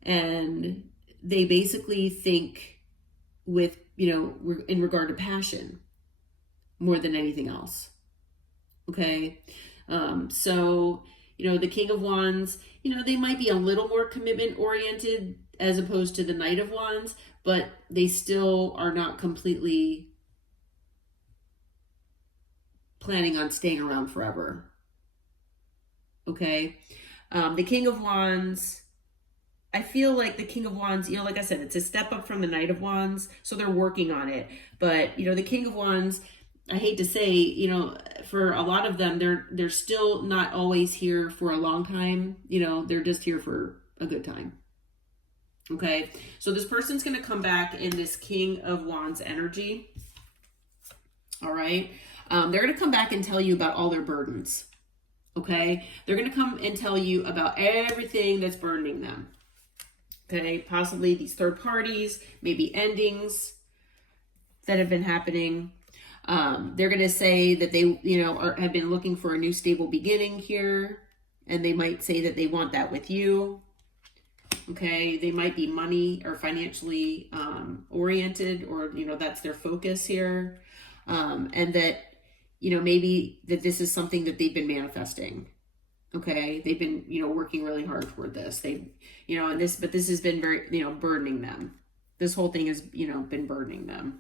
And they basically think with, in regard to passion more than anything else. Okay. So, the King of Wands, they might be a little more commitment oriented as opposed to the Knight of Wands, but they still are not completely planning on staying around forever. Okay. The King of Wands, I feel like the King of Wands, like I said, it's a step up from the Knight of Wands, so they're working on it. But, the King of Wands, I hate to say, for a lot of them, they're still not always here for a long time. They're just here for a good time. Okay, so this person's going to come back in this King of Wands energy. All right, they're going to come back and tell you about all their burdens. Okay, they're going to come and tell you about everything that's burdening them. Okay, possibly these third parties, maybe endings that have been happening. They're going to say that they, have been looking for a new stable beginning here. And they might say that they want that with you. Okay, they might be money or financially oriented, or, that's their focus here. And that, maybe that this is something that they've been manifesting. Okay, they've been, working really hard toward this. But this has been very, burdening them. This whole thing has, been burdening them.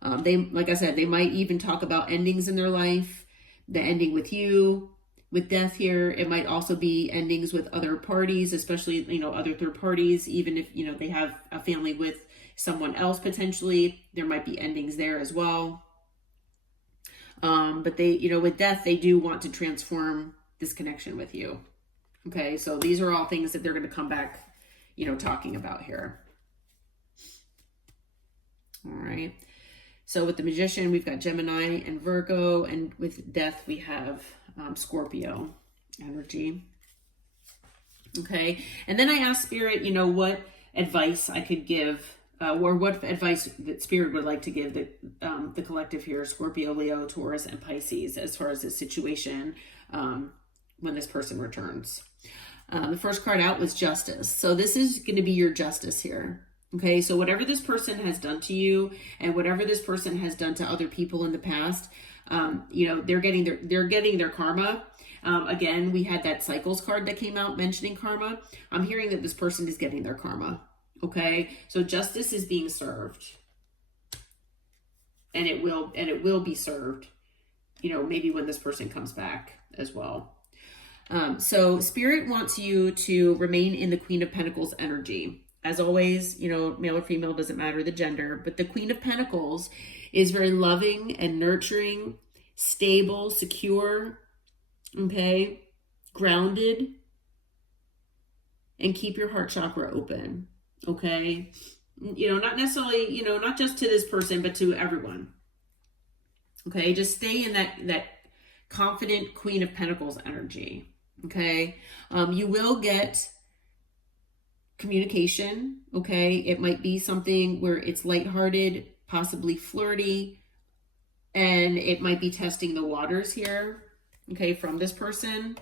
Like I said, they might even talk about endings in their life, the ending with you, with death here. It might also be endings with other parties, especially, other third parties, even if, they have a family with someone else potentially, there might be endings there as well. But they, with death, they do want to transform this connection with you. Okay. So these are all things that they're going to come back, talking about here. All right. So with the Magician, we've got Gemini and Virgo, and with death, we have Scorpio energy. Okay. And then I asked Spirit, what advice I could give, or what advice that Spirit would like to give the collective here, Scorpio, Leo, Taurus, and Pisces, as far as the situation when this person returns. The first card out was Justice. So this is going to be your justice here. Okay, so whatever this person has done to you, and whatever this person has done to other people in the past, they're getting their karma. Again, we had that Cycles card that came out mentioning karma. I'm hearing that this person is getting their karma. Okay, so justice is being served, and it will be served. Maybe when this person comes back as well. So Spirit wants you to remain in the Queen of Pentacles energy. As always, male or female, doesn't matter the gender, but the Queen of Pentacles is very loving and nurturing, stable, secure, okay, grounded, and keep your heart chakra open, okay? Not necessarily, not just to this person, but to everyone, okay? Just stay in that confident Queen of Pentacles energy, okay? You will get communication, okay? It might be something where it's lighthearted, possibly flirty, and it might be testing the waters here, okay, from this person.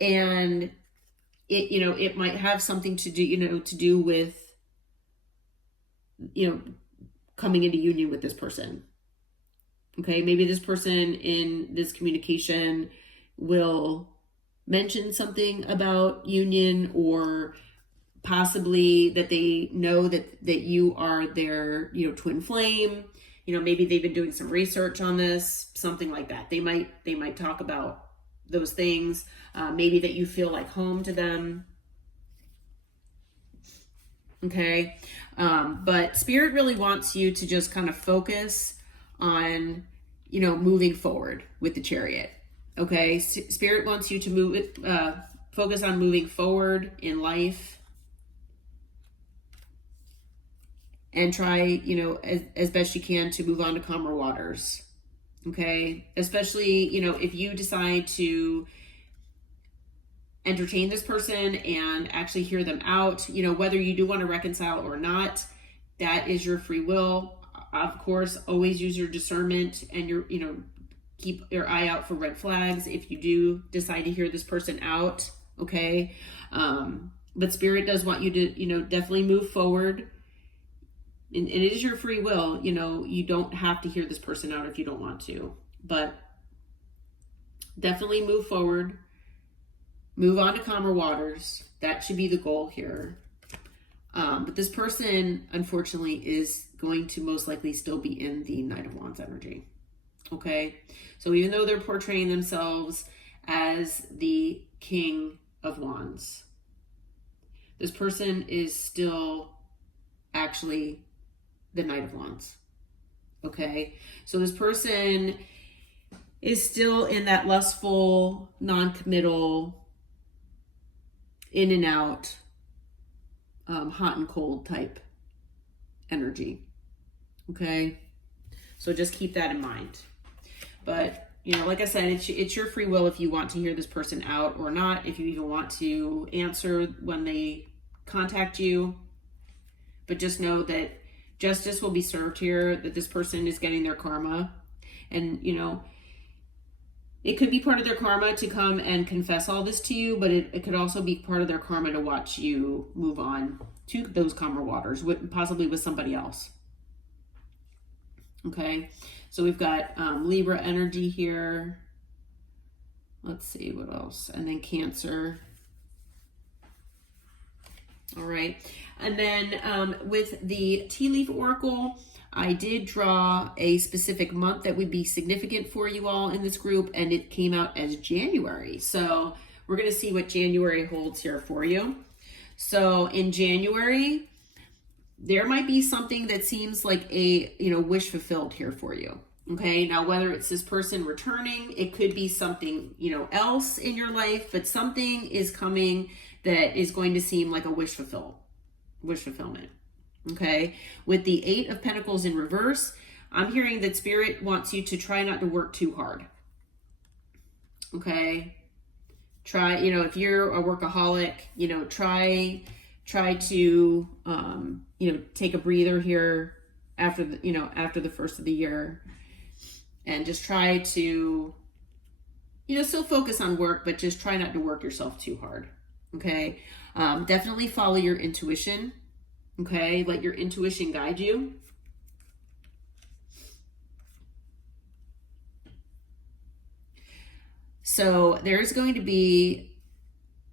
And it might have something to do with, coming into union with this person. Okay, maybe this person in this communication will mention something about union, or possibly that they know that you are their, you know, twin flame. You know, maybe they've been doing some research on this, something like that. They might talk about those things. Maybe that you feel like home to them. Okay. But Spirit really wants you to just kind of focus on, you know, moving forward with the Chariot. Okay. Spirit wants you to focus on moving forward in life, and try, you know, as best you can to move on to calmer waters. Okay. Especially, you know, if you decide to entertain this person and actually hear them out, you know, whether you do want to reconcile or not, that is your free will. Of course, always use your discernment and you know, keep your eye out for red flags if you do decide to hear this person out. Okay. But Spirit does want you to, you know, definitely move forward. And it is your free will. You know, you don't have to hear this person out if you don't want to, but definitely move forward. Move on to calmer waters. That should be the goal here. But this person, unfortunately, is going to most likely still be in the Knight of Wands energy. Okay? So even though they're portraying themselves as the King of Wands, this person is still actually the Knight of Wands. Okay? So this person is still in that lustful, non-committal, in and out, hot and cold type energy. Okay, so just keep that in mind. But, you know, like I said, it's your free will if you want to hear this person out or not, if you even want to answer when they contact you. But just know that justice will be served here, that this person is getting their karma. And, you know, it could be part of their karma to come and confess all this to you, but it could also be part of their karma to watch you move on to those calmer waters, possibly with somebody else. Okay, so we've got Libra energy here. Let's see what else. And then Cancer. All right. And then with the Tea Leaf Oracle, I did draw a specific month that would be significant for you all in this group, and it came out as January. So we're going to see what January holds here for you. So in January, there might be something that seems like a, you know, wish fulfilled here for you. Okay, now whether it's this person returning, it could be something, you know, else in your life, but something is coming that is going to seem like a wish fulfillment. Okay, with the 8 of Pentacles in reverse, I'm hearing that Spirit wants you to try not to work too hard. Okay, try, you know, if you're a workaholic, you know, try to, you know, take a breather here after the, you know, after the first of the year, and just try to, you know, still focus on work, but just try not to work yourself too hard. Okay, definitely follow your intuition. Okay, let your intuition guide you. So there's going to be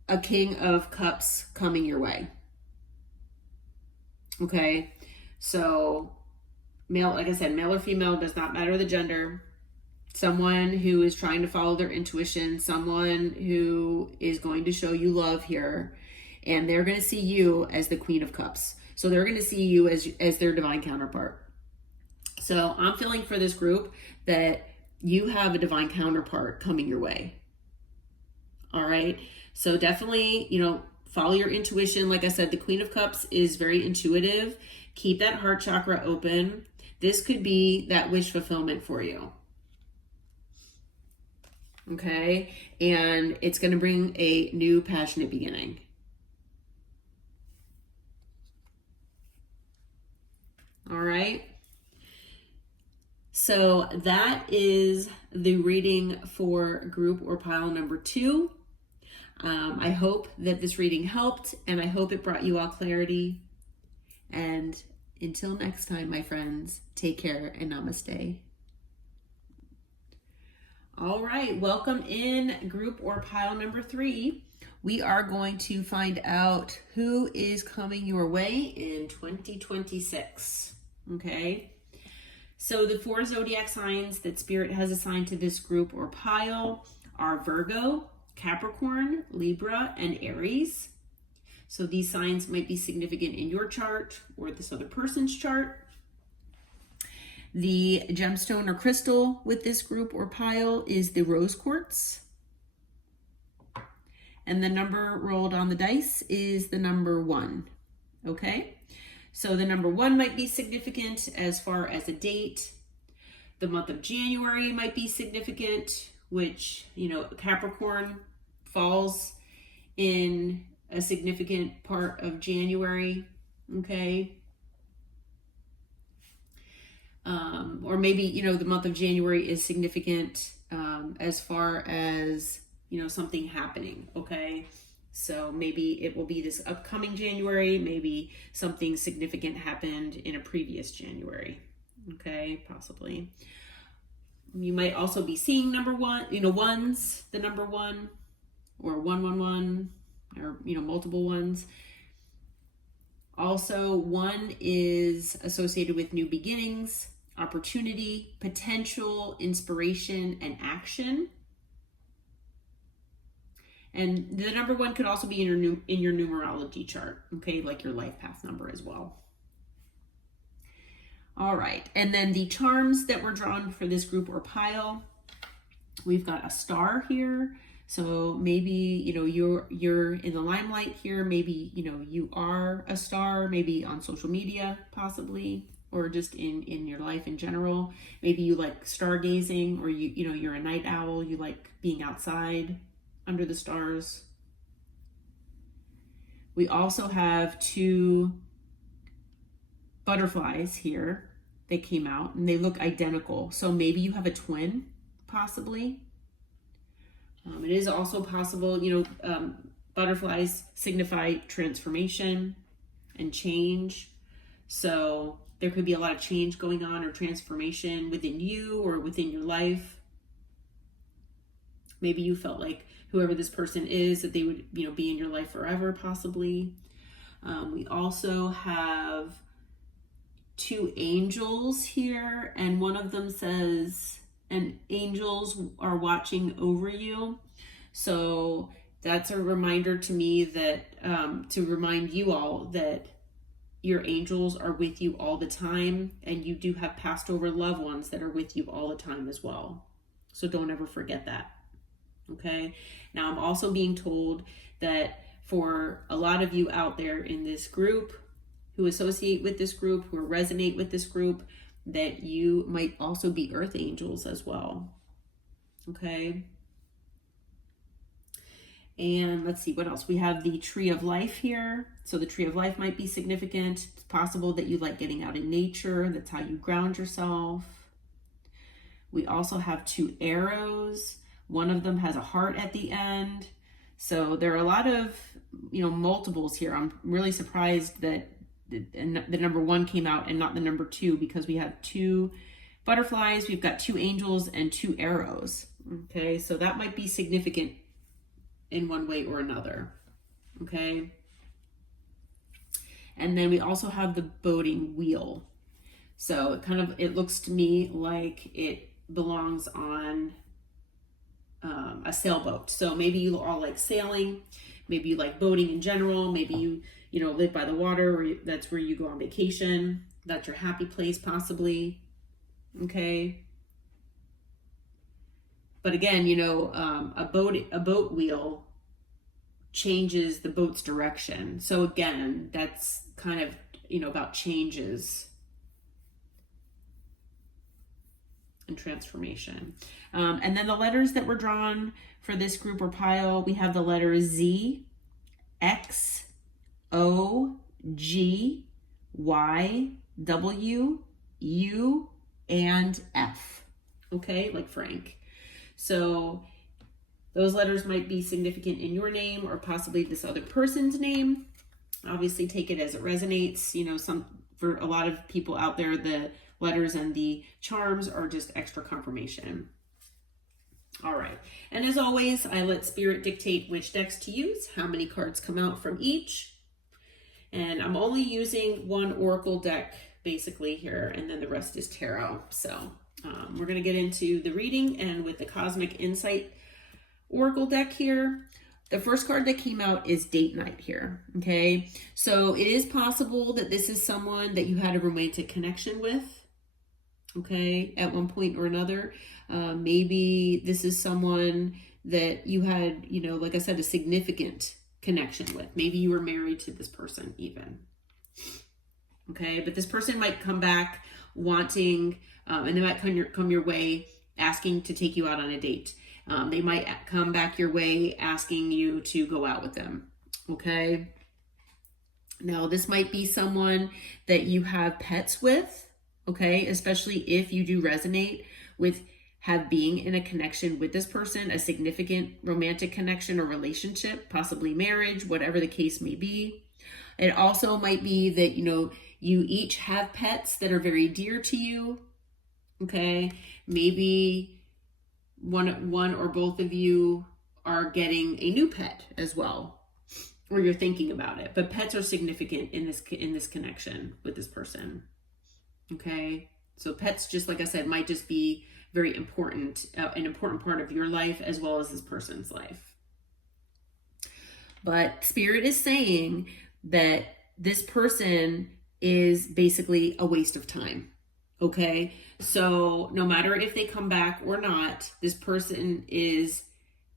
a King of Cups coming your way. Okay, so male, like I said, male or female, does not matter the gender. Someone who is trying to follow their intuition, someone who is going to show you love here, and they're going to see you as the Queen of Cups. So they're going to see you as their divine counterpart. So I'm feeling for this group that you have a divine counterpart coming your way. All right. So definitely, you know, follow your intuition. Like I said, the Queen of Cups is very intuitive. Keep that heart chakra open. This could be that wish fulfillment for you. Okay. And it's going to bring a new passionate beginning. All right. So that is the reading for group or pile number 2. I hope that this reading helped, and I hope it brought you all clarity. And until next time, my friends, take care and namaste. All right, welcome in group or pile number 3. We are going to find out who is coming your way in 2026. Okay, so the 4 zodiac signs that Spirit has assigned to this group or pile are Virgo, Capricorn, Libra, and Aries. So these signs might be significant in your chart or this other person's chart. The gemstone or crystal with this group or pile is the rose quartz. And the number rolled on the dice is the number 1. Okay, so the number 1 might be significant as far as a date. The month of January might be significant, which, you know, Capricorn falls in a significant part of January. Okay. Or maybe, you know, the month of January is significant as far as, you know, something happening, okay? So maybe it will be this upcoming January, maybe something significant happened in a previous January, okay, possibly. You might also be seeing number 1, you know, ones, the number 1, or 111, or, you know, multiple ones. Also, 1 is associated with new beginnings, opportunity, potential, inspiration, and action. And the number 1 could also be in your numerology chart, okay, like your life path number as well. All right, and then the charms that were drawn for this group or pile, we've got a star here. So maybe, you know, you're in the limelight here. Maybe, you know, you are a star, maybe on social media, possibly, or just in your life in general. Maybe you like stargazing, or you know, you're a night owl. You like being outside under the stars. We also have 2 butterflies here that came out, and they look identical. So maybe you have a twin, possibly. It is also possible, you know, butterflies signify transformation and change. So there could be a lot of change going on, or transformation within you or within your life. Maybe you felt like whoever this person is, that they would, you know, be in your life forever, possibly. We also have 2 angels here, and one of them says, and angels are watching over you. So that's a reminder to me that, to remind you all that your angels are with you all the time, and you do have passed over loved ones that are with you all the time as well. So don't ever forget that. Okay. Now I'm also being told that for a lot of you out there in this group who associate with this group, who resonate with this group, that you might also be earth angels as well. Okay. And let's see what else. We have the tree of life here. So the tree of life might be significant. It's possible that you like getting out in nature. That's how you ground yourself. We also have 2 arrows. One of them has a heart at the end. So there are a lot of, you know, multiples here. I'm really surprised that the number 1 came out and not the number 2, because we have 2 butterflies, we've got 2 angels, and 2 arrows. Okay, so that might be significant in one way or another. Okay, and then we also have the boating wheel. So it looks to me like it belongs on a sailboat. So maybe you all like sailing, maybe you like boating in general, maybe you know, live by the water, or that's where you go on vacation. That's your happy place, possibly. Okay. But again, you know, a boat wheel changes the boat's direction. So again, that's kind of, you know, about changes and transformation. And then the letters that were drawn for this group or pile, we have the letters Z, X, O, G, Y, W, U, and F. Okay, like Frank. So those letters might be significant in your name or possibly this other person's name. Obviously, take it as it resonates. You know, for a lot of people out there, the letters and the charms are just extra confirmation. All right. And as always, I let Spirit dictate which decks to use, how many cards come out from each. And I'm only using one Oracle deck basically here, and then the rest is tarot. So we're going to get into the reading, and with the Cosmic Insight Oracle deck here, the first card that came out is Date Night here, okay? So it is possible that this is someone that you had a romantic connection with, okay, at one point or another. Maybe this is someone that you had, you know, like I said, a significant connection with. Maybe you were married to this person even, okay? But this person might come back wanting, and they might come your way asking to take you out on a date. They might come back your way asking you to go out with them, okay? Now, this might be someone that you have pets with, okay? Especially if you do resonate with being in a connection with this person, a significant romantic connection or relationship, possibly marriage, whatever the case may be. It also might be that, you know, you each have pets that are very dear to you, okay? Maybe one or both of you are getting a new pet as well, or you're thinking about it. But pets are significant in this connection with this person, okay? So pets, just like I said, might just be very important, an important part of your life as well as this person's life. But Spirit is saying that this person is basically a waste of time, okay? So no matter if they come back or not, this person is,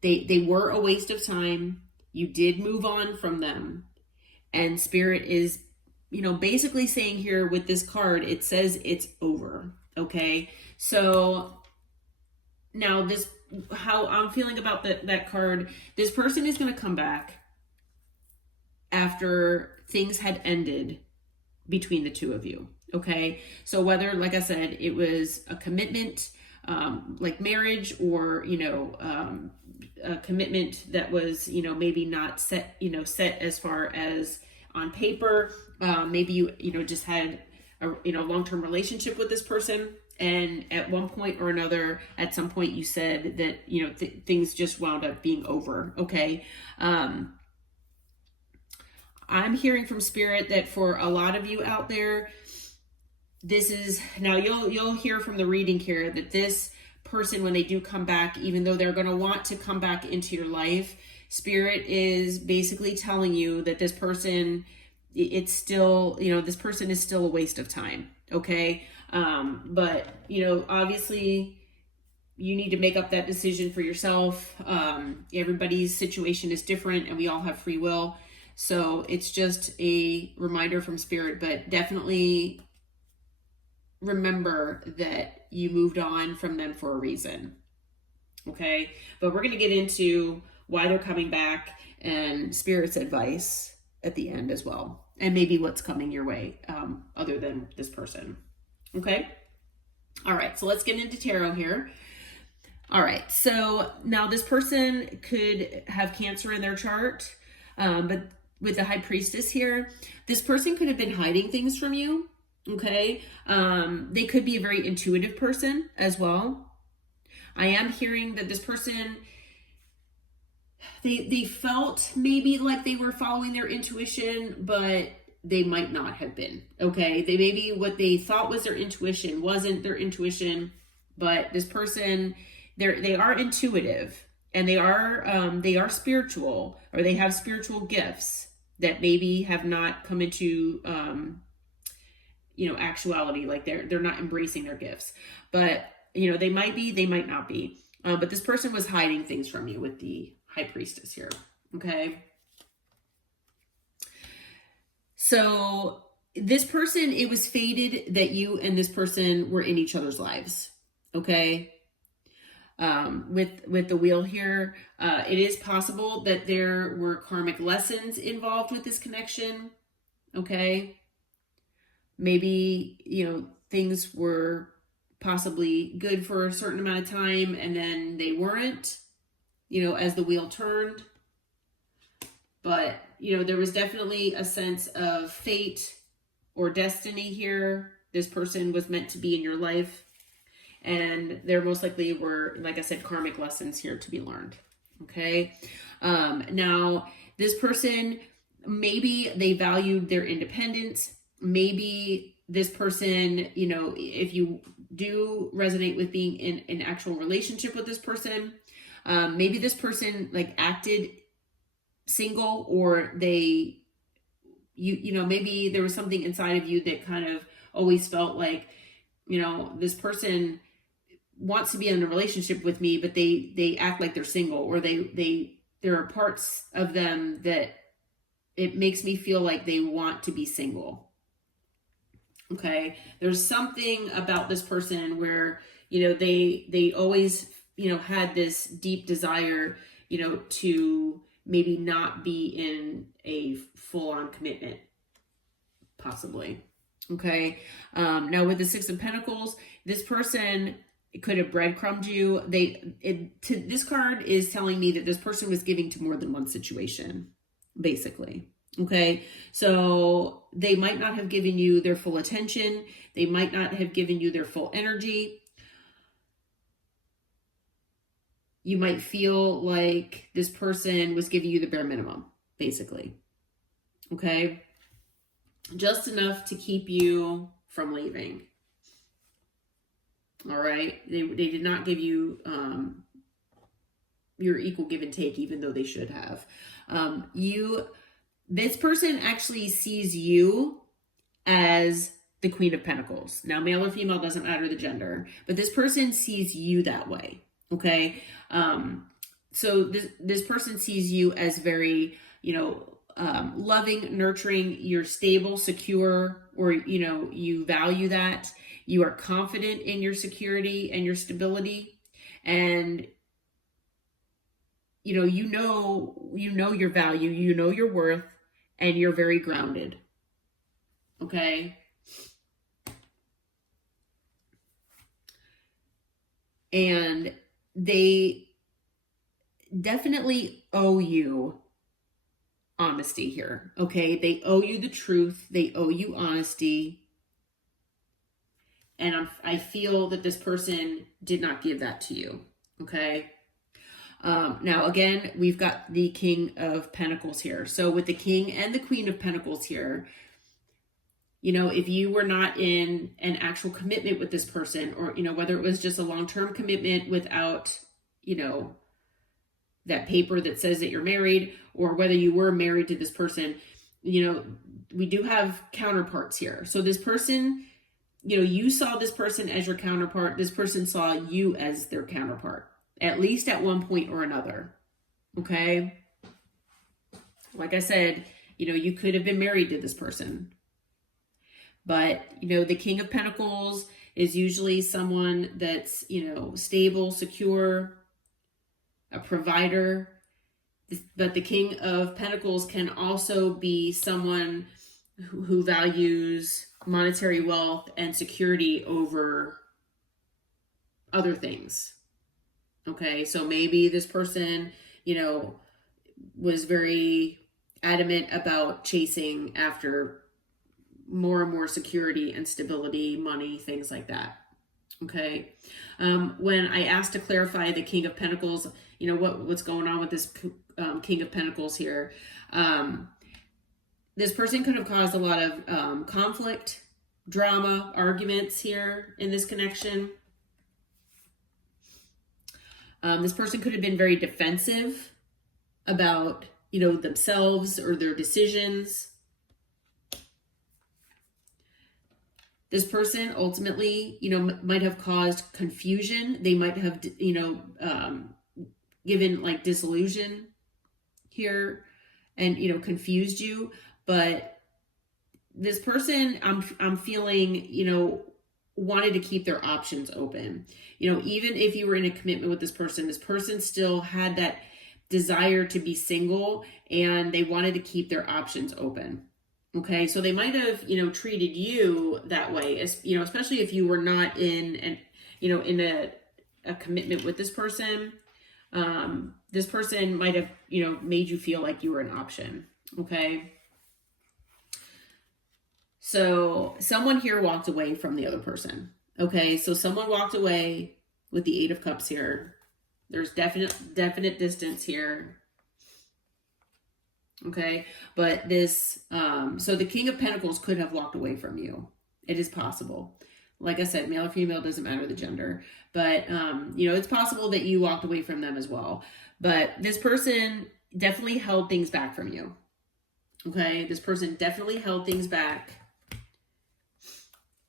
they were a waste of time. You did move on from them. And Spirit is, you know, basically saying here with this card, it says it's over, okay? So now this, how I'm feeling about that card, this person is going to come back after things had ended between the two of you, okay? So whether, like I said, it was a commitment, like marriage, or, you know, a commitment that was, you know, maybe not set, you know, set as far as on paper. Maybe you know, just had a, you know, long-term relationship with this person. And at one point or another, at some point you said that, you know, things just wound up being over, okay? I'm hearing from Spirit that for a lot of you out there, this is, now you'll hear from the reading here that this person, when they do come back, even though they're going to want to come back into your life, Spirit is basically telling you that this person, it's still, you know, this person is still a waste of time, okay? But, you know, obviously you need to make up that decision for yourself. Everybody's situation is different and we all have free will. So it's just a reminder from Spirit, but definitely remember that you moved on from them for a reason, okay? But we're going to get into why they're coming back and Spirit's advice at the end as well, and maybe what's coming your way other than this person, okay? All right, so let's get into tarot here. All right, so now this person could have Cancer in their chart, but with the High Priestess here, this person could have been hiding things from you, okay? They could be a very intuitive person as well. I am hearing that this person, they felt maybe like they were following their intuition, but they might not have been, okay? They maybe what they thought was their intuition wasn't their intuition, but this person, they are intuitive, and they are spiritual, or they have spiritual gifts that maybe have not come into you know, actuality, like they're not embracing their gifts. But you know, they might be, they might not be. But this person was hiding things from you with the High Priestess here, okay? So this person, it was fated that you and this person were in each other's lives, okay? With the wheel here, it is possible that there were karmic lessons involved with this connection, okay? Maybe, you know, things were possibly good for a certain amount of time and then they weren't, you know, as the wheel turned. But, you know, there was definitely a sense of fate or destiny here. This person was meant to be in your life. and there most likely were, like I said, karmic lessons here to be learned. Okay. Now this person, maybe they valued their independence. Maybe this person, you know, if you do resonate with being in an actual relationship with this person, maybe this person like acted single, or they, you know, maybe there was something inside of you that kind of always felt like, you know, this person wants to be in a relationship with me, but they act like they're single, or there are parts of them that it makes me feel like they want to be single. Okay. There's something about this person where, you know, they always, you know, had this deep desire, you know, to maybe not be in a full-on commitment, possibly. Okay. Now with the Six of Pentacles, this person could have breadcrumbed you. This card is telling me that this person was giving to more than one situation, basically. Okay. So they might not have given you their full attention. They might not have given you their full energy. You might feel like this person was giving you the bare minimum, basically. Okay. Just enough to keep you from leaving. All right. They did not give you your equal give and take, even though they should have. This person actually sees you as the Queen of Pentacles. Now, male or female, doesn't matter the gender, but this person sees you that way. Okay. So this person sees you as very, you know, loving, nurturing. You're stable, secure, or, you know, you value that. You are confident in your security and your stability, and you know your value, you know your worth, and you're very grounded. Okay. And they definitely owe you honesty here. Okay. They owe you the truth. They owe you honesty. And I feel that this person did not give that to you. Okay. Now, again, we've got the King of Pentacles here. So with the King and the Queen of Pentacles here, you know, if you were not in an actual commitment with this person, or, you know, whether it was just a long-term commitment without, you know, that paper that says that you're married, or whether you were married to this person, you know, we do have counterparts here. So this person, you know, you saw this person as your counterpart. This person saw you as their counterpart, at least at one point or another. Okay. Like I said, you know, you could have been married to this person, but, you know, the King of Pentacles is usually someone that's, you know, stable, secure, a provider. But the King of Pentacles can also be someone who values monetary wealth and security over other things. Okay, so maybe this person, you know, was very adamant about chasing after more and more security and stability, money, things like that. Okay. When I asked to clarify the King of Pentacles, you know, what's going on with this King of Pentacles here, this person could have caused a lot of conflict, drama, arguments here in this connection. This person could have been very defensive about, you know, themselves or their decisions. This person ultimately, you know, might have caused confusion. They might have, you know, given like disillusion here and, you know, confused you. But this person, I'm feeling, you know, wanted to keep their options open. You know, even if you were in a commitment with this person still had that desire to be single, and they wanted to keep their options open. Okay, so they might have, you know, treated you that way, as, you know, especially if you were not in a commitment with this person. This person might have, you know, made you feel like you were an option. Okay. So someone here walked away from the other person. Okay, so someone walked away with the Eight of Cups here. There's definite distance here. Okay, but this, so the King of Pentacles could have walked away from you. It is possible. Like I said, male or female, doesn't matter the gender. But, you know, it's possible that you walked away from them as well. But this person definitely held things back from you. Okay, this person definitely held things back.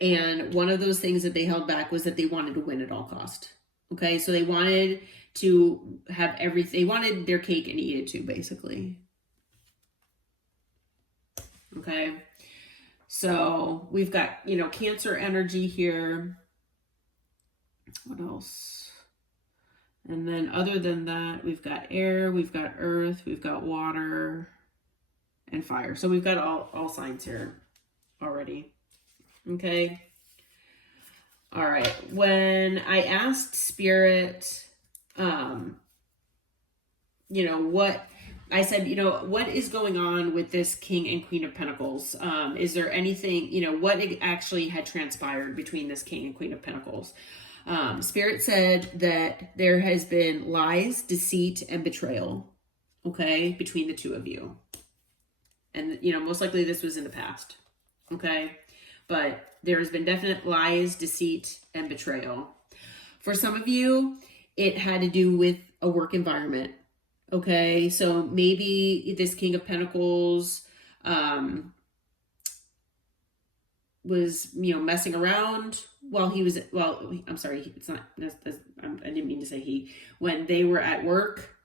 And one of those things that they held back was that they wanted to win at all cost. Okay, so they wanted to have everything. They wanted their cake and eat it too, basically. Okay, so we've got, you know, Cancer energy here. What else? And then other than that, we've got air, we've got earth, we've got water, and fire. So we've got all signs here already. Okay. All right. When I asked Spirit, you know, what I said, you know, what is going on with this King and Queen of Pentacles? Is there anything, you know, what actually had transpired between this King and Queen of Pentacles? Spirit said that there has been lies, deceit, and betrayal, okay, between the two of you. And, you know, most likely this was in the past, okay? But there's been definite lies, deceit, and betrayal. For some of you, it had to do with a work environment, okay? So maybe this King of Pentacles was, you know, messing around while he was, well, I'm sorry, it's not, I didn't mean to say he, when they were at work.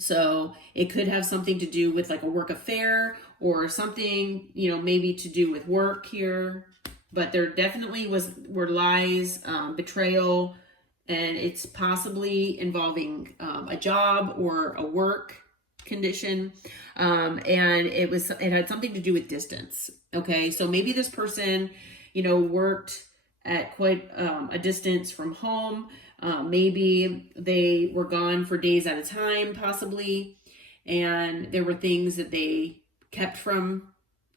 So it could have something to do with like a work affair or something, you know, maybe to do with work here. But there definitely were lies, betrayal, and it's possibly involving a job or a work condition. And it had something to do with distance. Okay, so maybe this person, you know, worked at quite a distance from home. Maybe they were gone for days at a time, possibly, and there were things that they kept from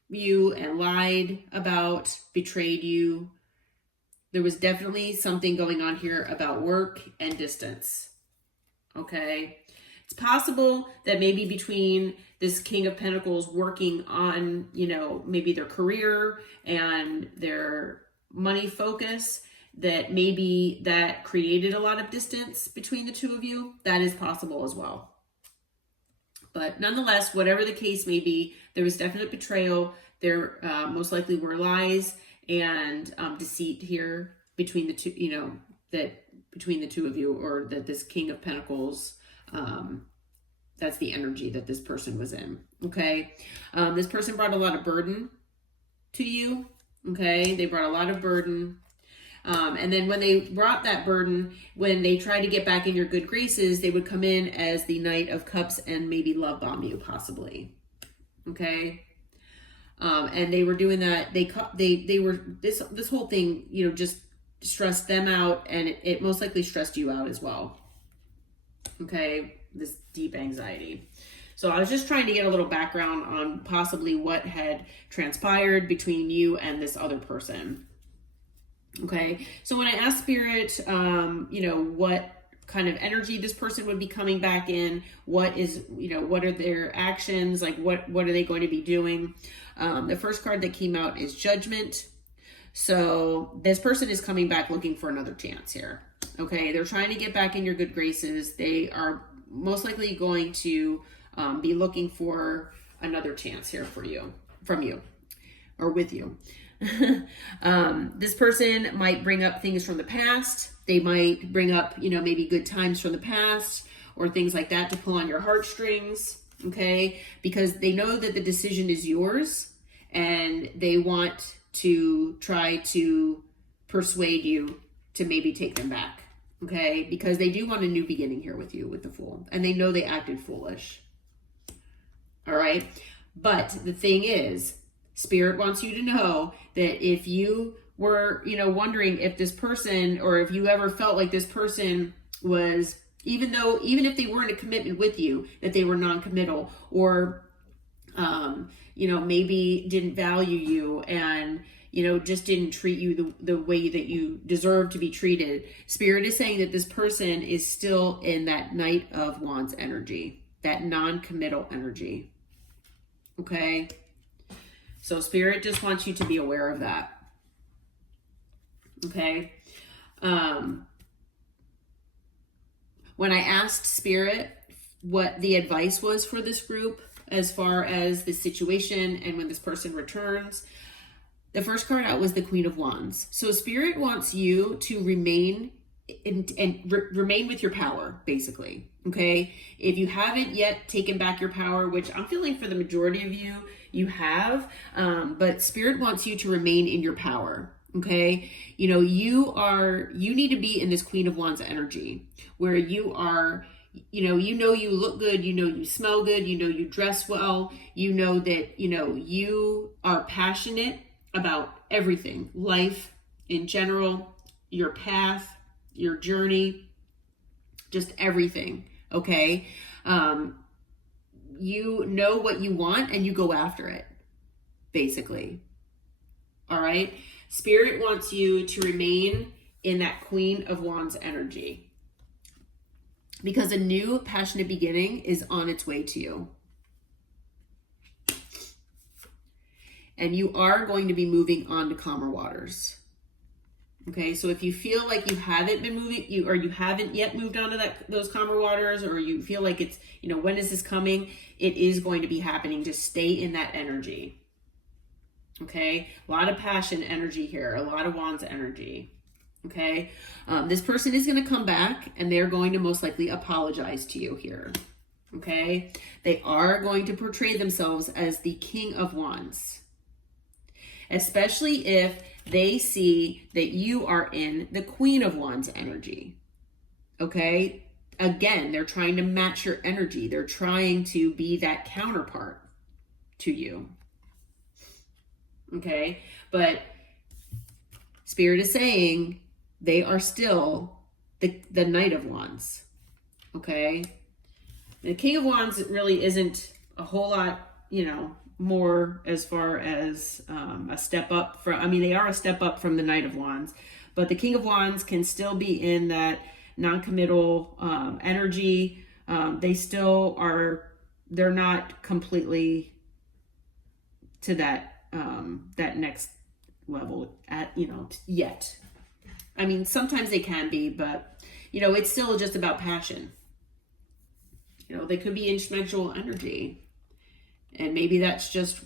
you and lied about, betrayed you. There was definitely something going on here about work and distance. Okay, it's possible that maybe between this King of Pentacles working on, you know, maybe their career and their money focus, that maybe that created a lot of distance between the two of you. That is possible as well. But nonetheless, whatever the case may be, there was definite betrayal. There most likely were lies and deceit here between the two, you know, that between the two of you, or that this King of Pentacles, that's the energy that this person was in. Okay. This person brought a lot of burden to you. Okay. They brought a lot of burden. And then when they brought that burden, when they tried to get back in your good graces, they would come in as the Knight of Cups and maybe love bomb you, possibly. Okay. And they were doing that. They were, this whole thing, you know, just stressed them out, and it most likely stressed you out as well. Okay. This deep anxiety. So I was just trying to get a little background on possibly what had transpired between you and this other person. Okay, so when I asked Spirit, you know, what kind of energy this person would be coming back in, what is, you know, what are their actions, like what are they going to be doing? The first card that came out is Judgment. So this person is coming back looking for another chance here. Okay, they're trying to get back in your good graces. They are most likely going to be looking for another chance here for you, from you, or with you. This person might bring up things from the past. They might bring up, you know, maybe good times from the past or things like that to pull on your heartstrings, okay? Because they know that the decision is yours, and they want to try to persuade you to maybe take them back, okay? Because they do want a new beginning here with you, with the Fool, and they know they acted foolish, all right? But the thing is, Spirit wants you to know that if you were, you know, wondering if this person, or if you ever felt like this person was, even if they weren't a commitment with you, that they were non-committal, or, you know, maybe didn't value you, and, just didn't treat you the way that you deserve to be treated. Spirit is saying that this person is still in that Knight of Wands energy, that non-committal energy. Okay? So Spirit just wants you to be aware of that. Okay? When I asked Spirit what the advice was for this group as far as the situation and when this person returns, the first card out was the Queen of Wands. So Spirit wants you to remain remain with your power, basically. Okay? If you haven't yet taken back your power, which I'm feeling for the majority of you, you have, but Spirit wants you to remain in your power. Okay? You need to be in this Queen of Wands energy where you are, you look good, you smell good, you dress well, that, you are passionate about everything, life in general, your path, your journey, just everything. Okay. You know what you want and you go after it, basically. All right. Spirit wants you to remain in that Queen of Wands energy because a new passionate beginning is on its way to you. And you are going to be moving on to calmer waters. Okay, so if you feel like you haven't been moving, you haven't yet moved on to those calmer waters, or you feel like it's, when is this coming? It is going to be happening. Just stay in that energy. Okay, a lot of passion energy here, a lot of Wands energy. Okay, this person is going to come back and they're going to most likely apologize to you here. Okay, they are going to portray themselves as the King of Wands, especially if they see that you are in the Queen of Wands energy. Okay, again, they're trying to match your energy. They're trying to be that counterpart to you. Okay, but Spirit is saying they are still the Knight of Wands. Okay, the King of Wands really isn't a whole lot, more as far as a step up from, they are a step up from the Knight of Wands, but the King of Wands can still be in that non-committal energy. They still are, they're not completely to that next level yet. Sometimes they can be, but it's still just about passion. They could be instrumental energy. And maybe that's just,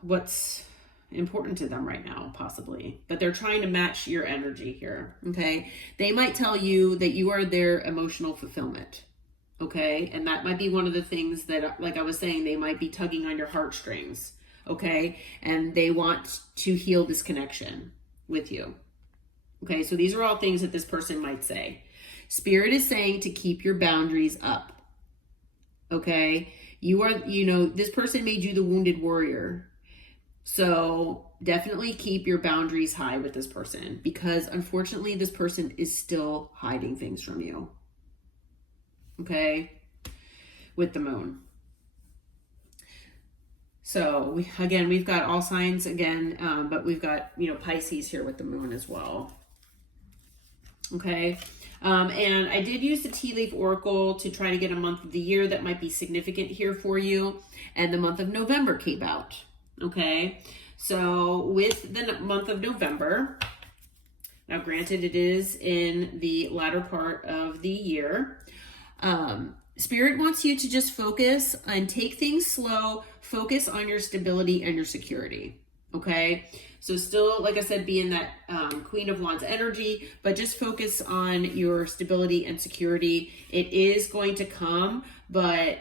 what's important to them right now, possibly. But they're trying to match your energy here, okay? They might tell you that you are their emotional fulfillment, okay? And that might be one of the things that, like I was saying, they might be tugging on your heartstrings, okay? And they want to heal this connection with you, okay? So these are all things that this person might say. Spirit is saying to keep your boundaries up. Okay, you are, this person made you the wounded warrior. So definitely keep your boundaries high with this person because unfortunately this person is still hiding things from you. Okay, with the moon. So we've got all signs again, but we've got, Pisces here with the moon as well. Okay. And I did use the Tea Leaf Oracle to try to get a month of the year that might be significant here for you. And the month of November came out. Okay. So with the month of November, now granted it is in the latter part of the year, Spirit wants you to just focus and take things slow, focus on your stability and your security. Okay. So still, like I said, be in that Queen of Wands energy, but just focus on your stability and security. It is going to come, but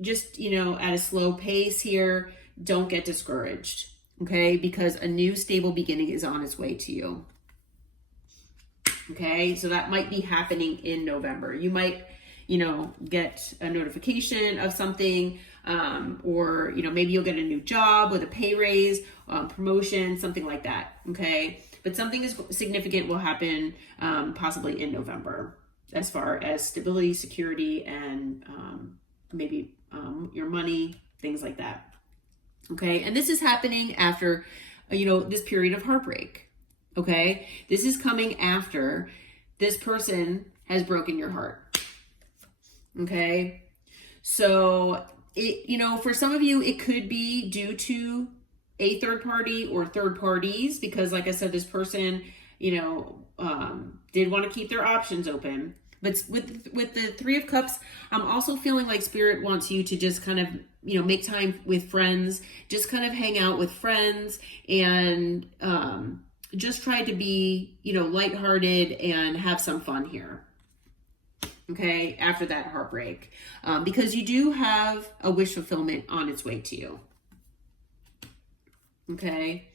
just, at a slow pace here. Don't get discouraged, okay? Because a new stable beginning is on its way to you. Okay, so that might be happening in November. You might, get a notification of something, or, maybe you'll get a new job with a pay raise, promotion, something like that. Okay. But something is significant will happen, possibly in November as far as stability, security, and, maybe, your money, things like that. Okay. And this is happening after, this period of heartbreak. Okay. This is coming after this person has broken your heart. Okay. So for some of you, it could be due to a third party or third parties, because like I said, this person, did want to keep their options open. But with the Three of Cups, I'm also feeling like Spirit wants you to just kind of, make time with friends, just kind of hang out with friends, and just try to be, lighthearted and have some fun here. Okay, after that heartbreak, because you do have a wish fulfillment on its way to you. Okay.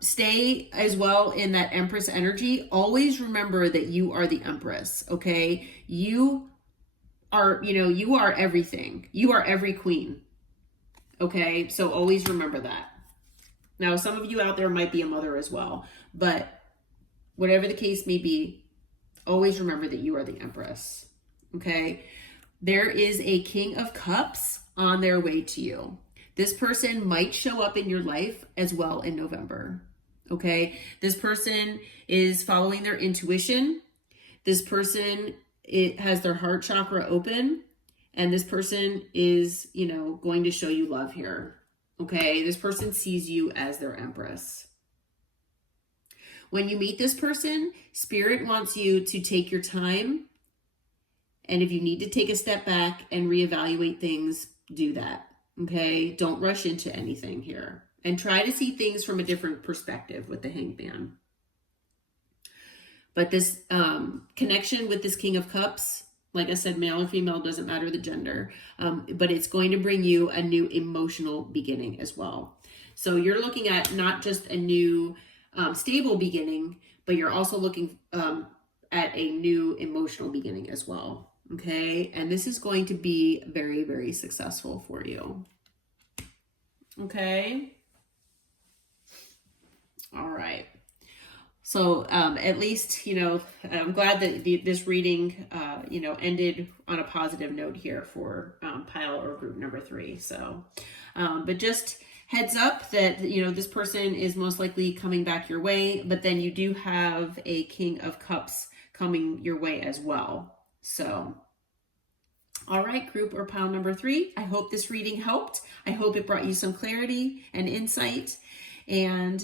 Stay as well in that Empress energy. Always remember that you are the Empress. Okay. You are everything. You are every queen. Okay. So always remember that. Now, some of you out there might be a mother as well, but whatever the case may be, always remember that you are the Empress. Okay. There is a King of Cups on their way to you. This person might show up in your life as well in November. Okay. This person is following their intuition. This person, it has their heart chakra open, and this person is, going to show you love here. Okay. This person sees you as their Empress. When you meet this person, Spirit wants you to take your time. And if you need to take a step back and reevaluate things, do that. Okay, don't rush into anything here, and try to see things from a different perspective with the Hanged Man. But this connection with this King of Cups, like I said, male or female, doesn't matter the gender, but it's going to bring you a new emotional beginning as well. So you're looking at not just a new stable beginning, but you're also looking at a new emotional beginning as well. Okay, and this is going to be very, very successful for you. Okay. All right. So at least, I'm glad that this reading, ended on a positive note here for pile or group number 3. So, but just heads up that, this person is most likely coming back your way, but then you do have a King of Cups coming your way as well. So, all right, group or pile number 3, I hope this reading helped. I hope it brought you some clarity and insight. And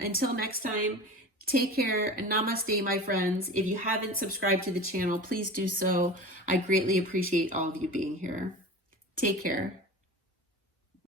until next time, take care and namaste, my friends. If you haven't subscribed to the channel, please do so. I greatly appreciate all of you being here. Take care.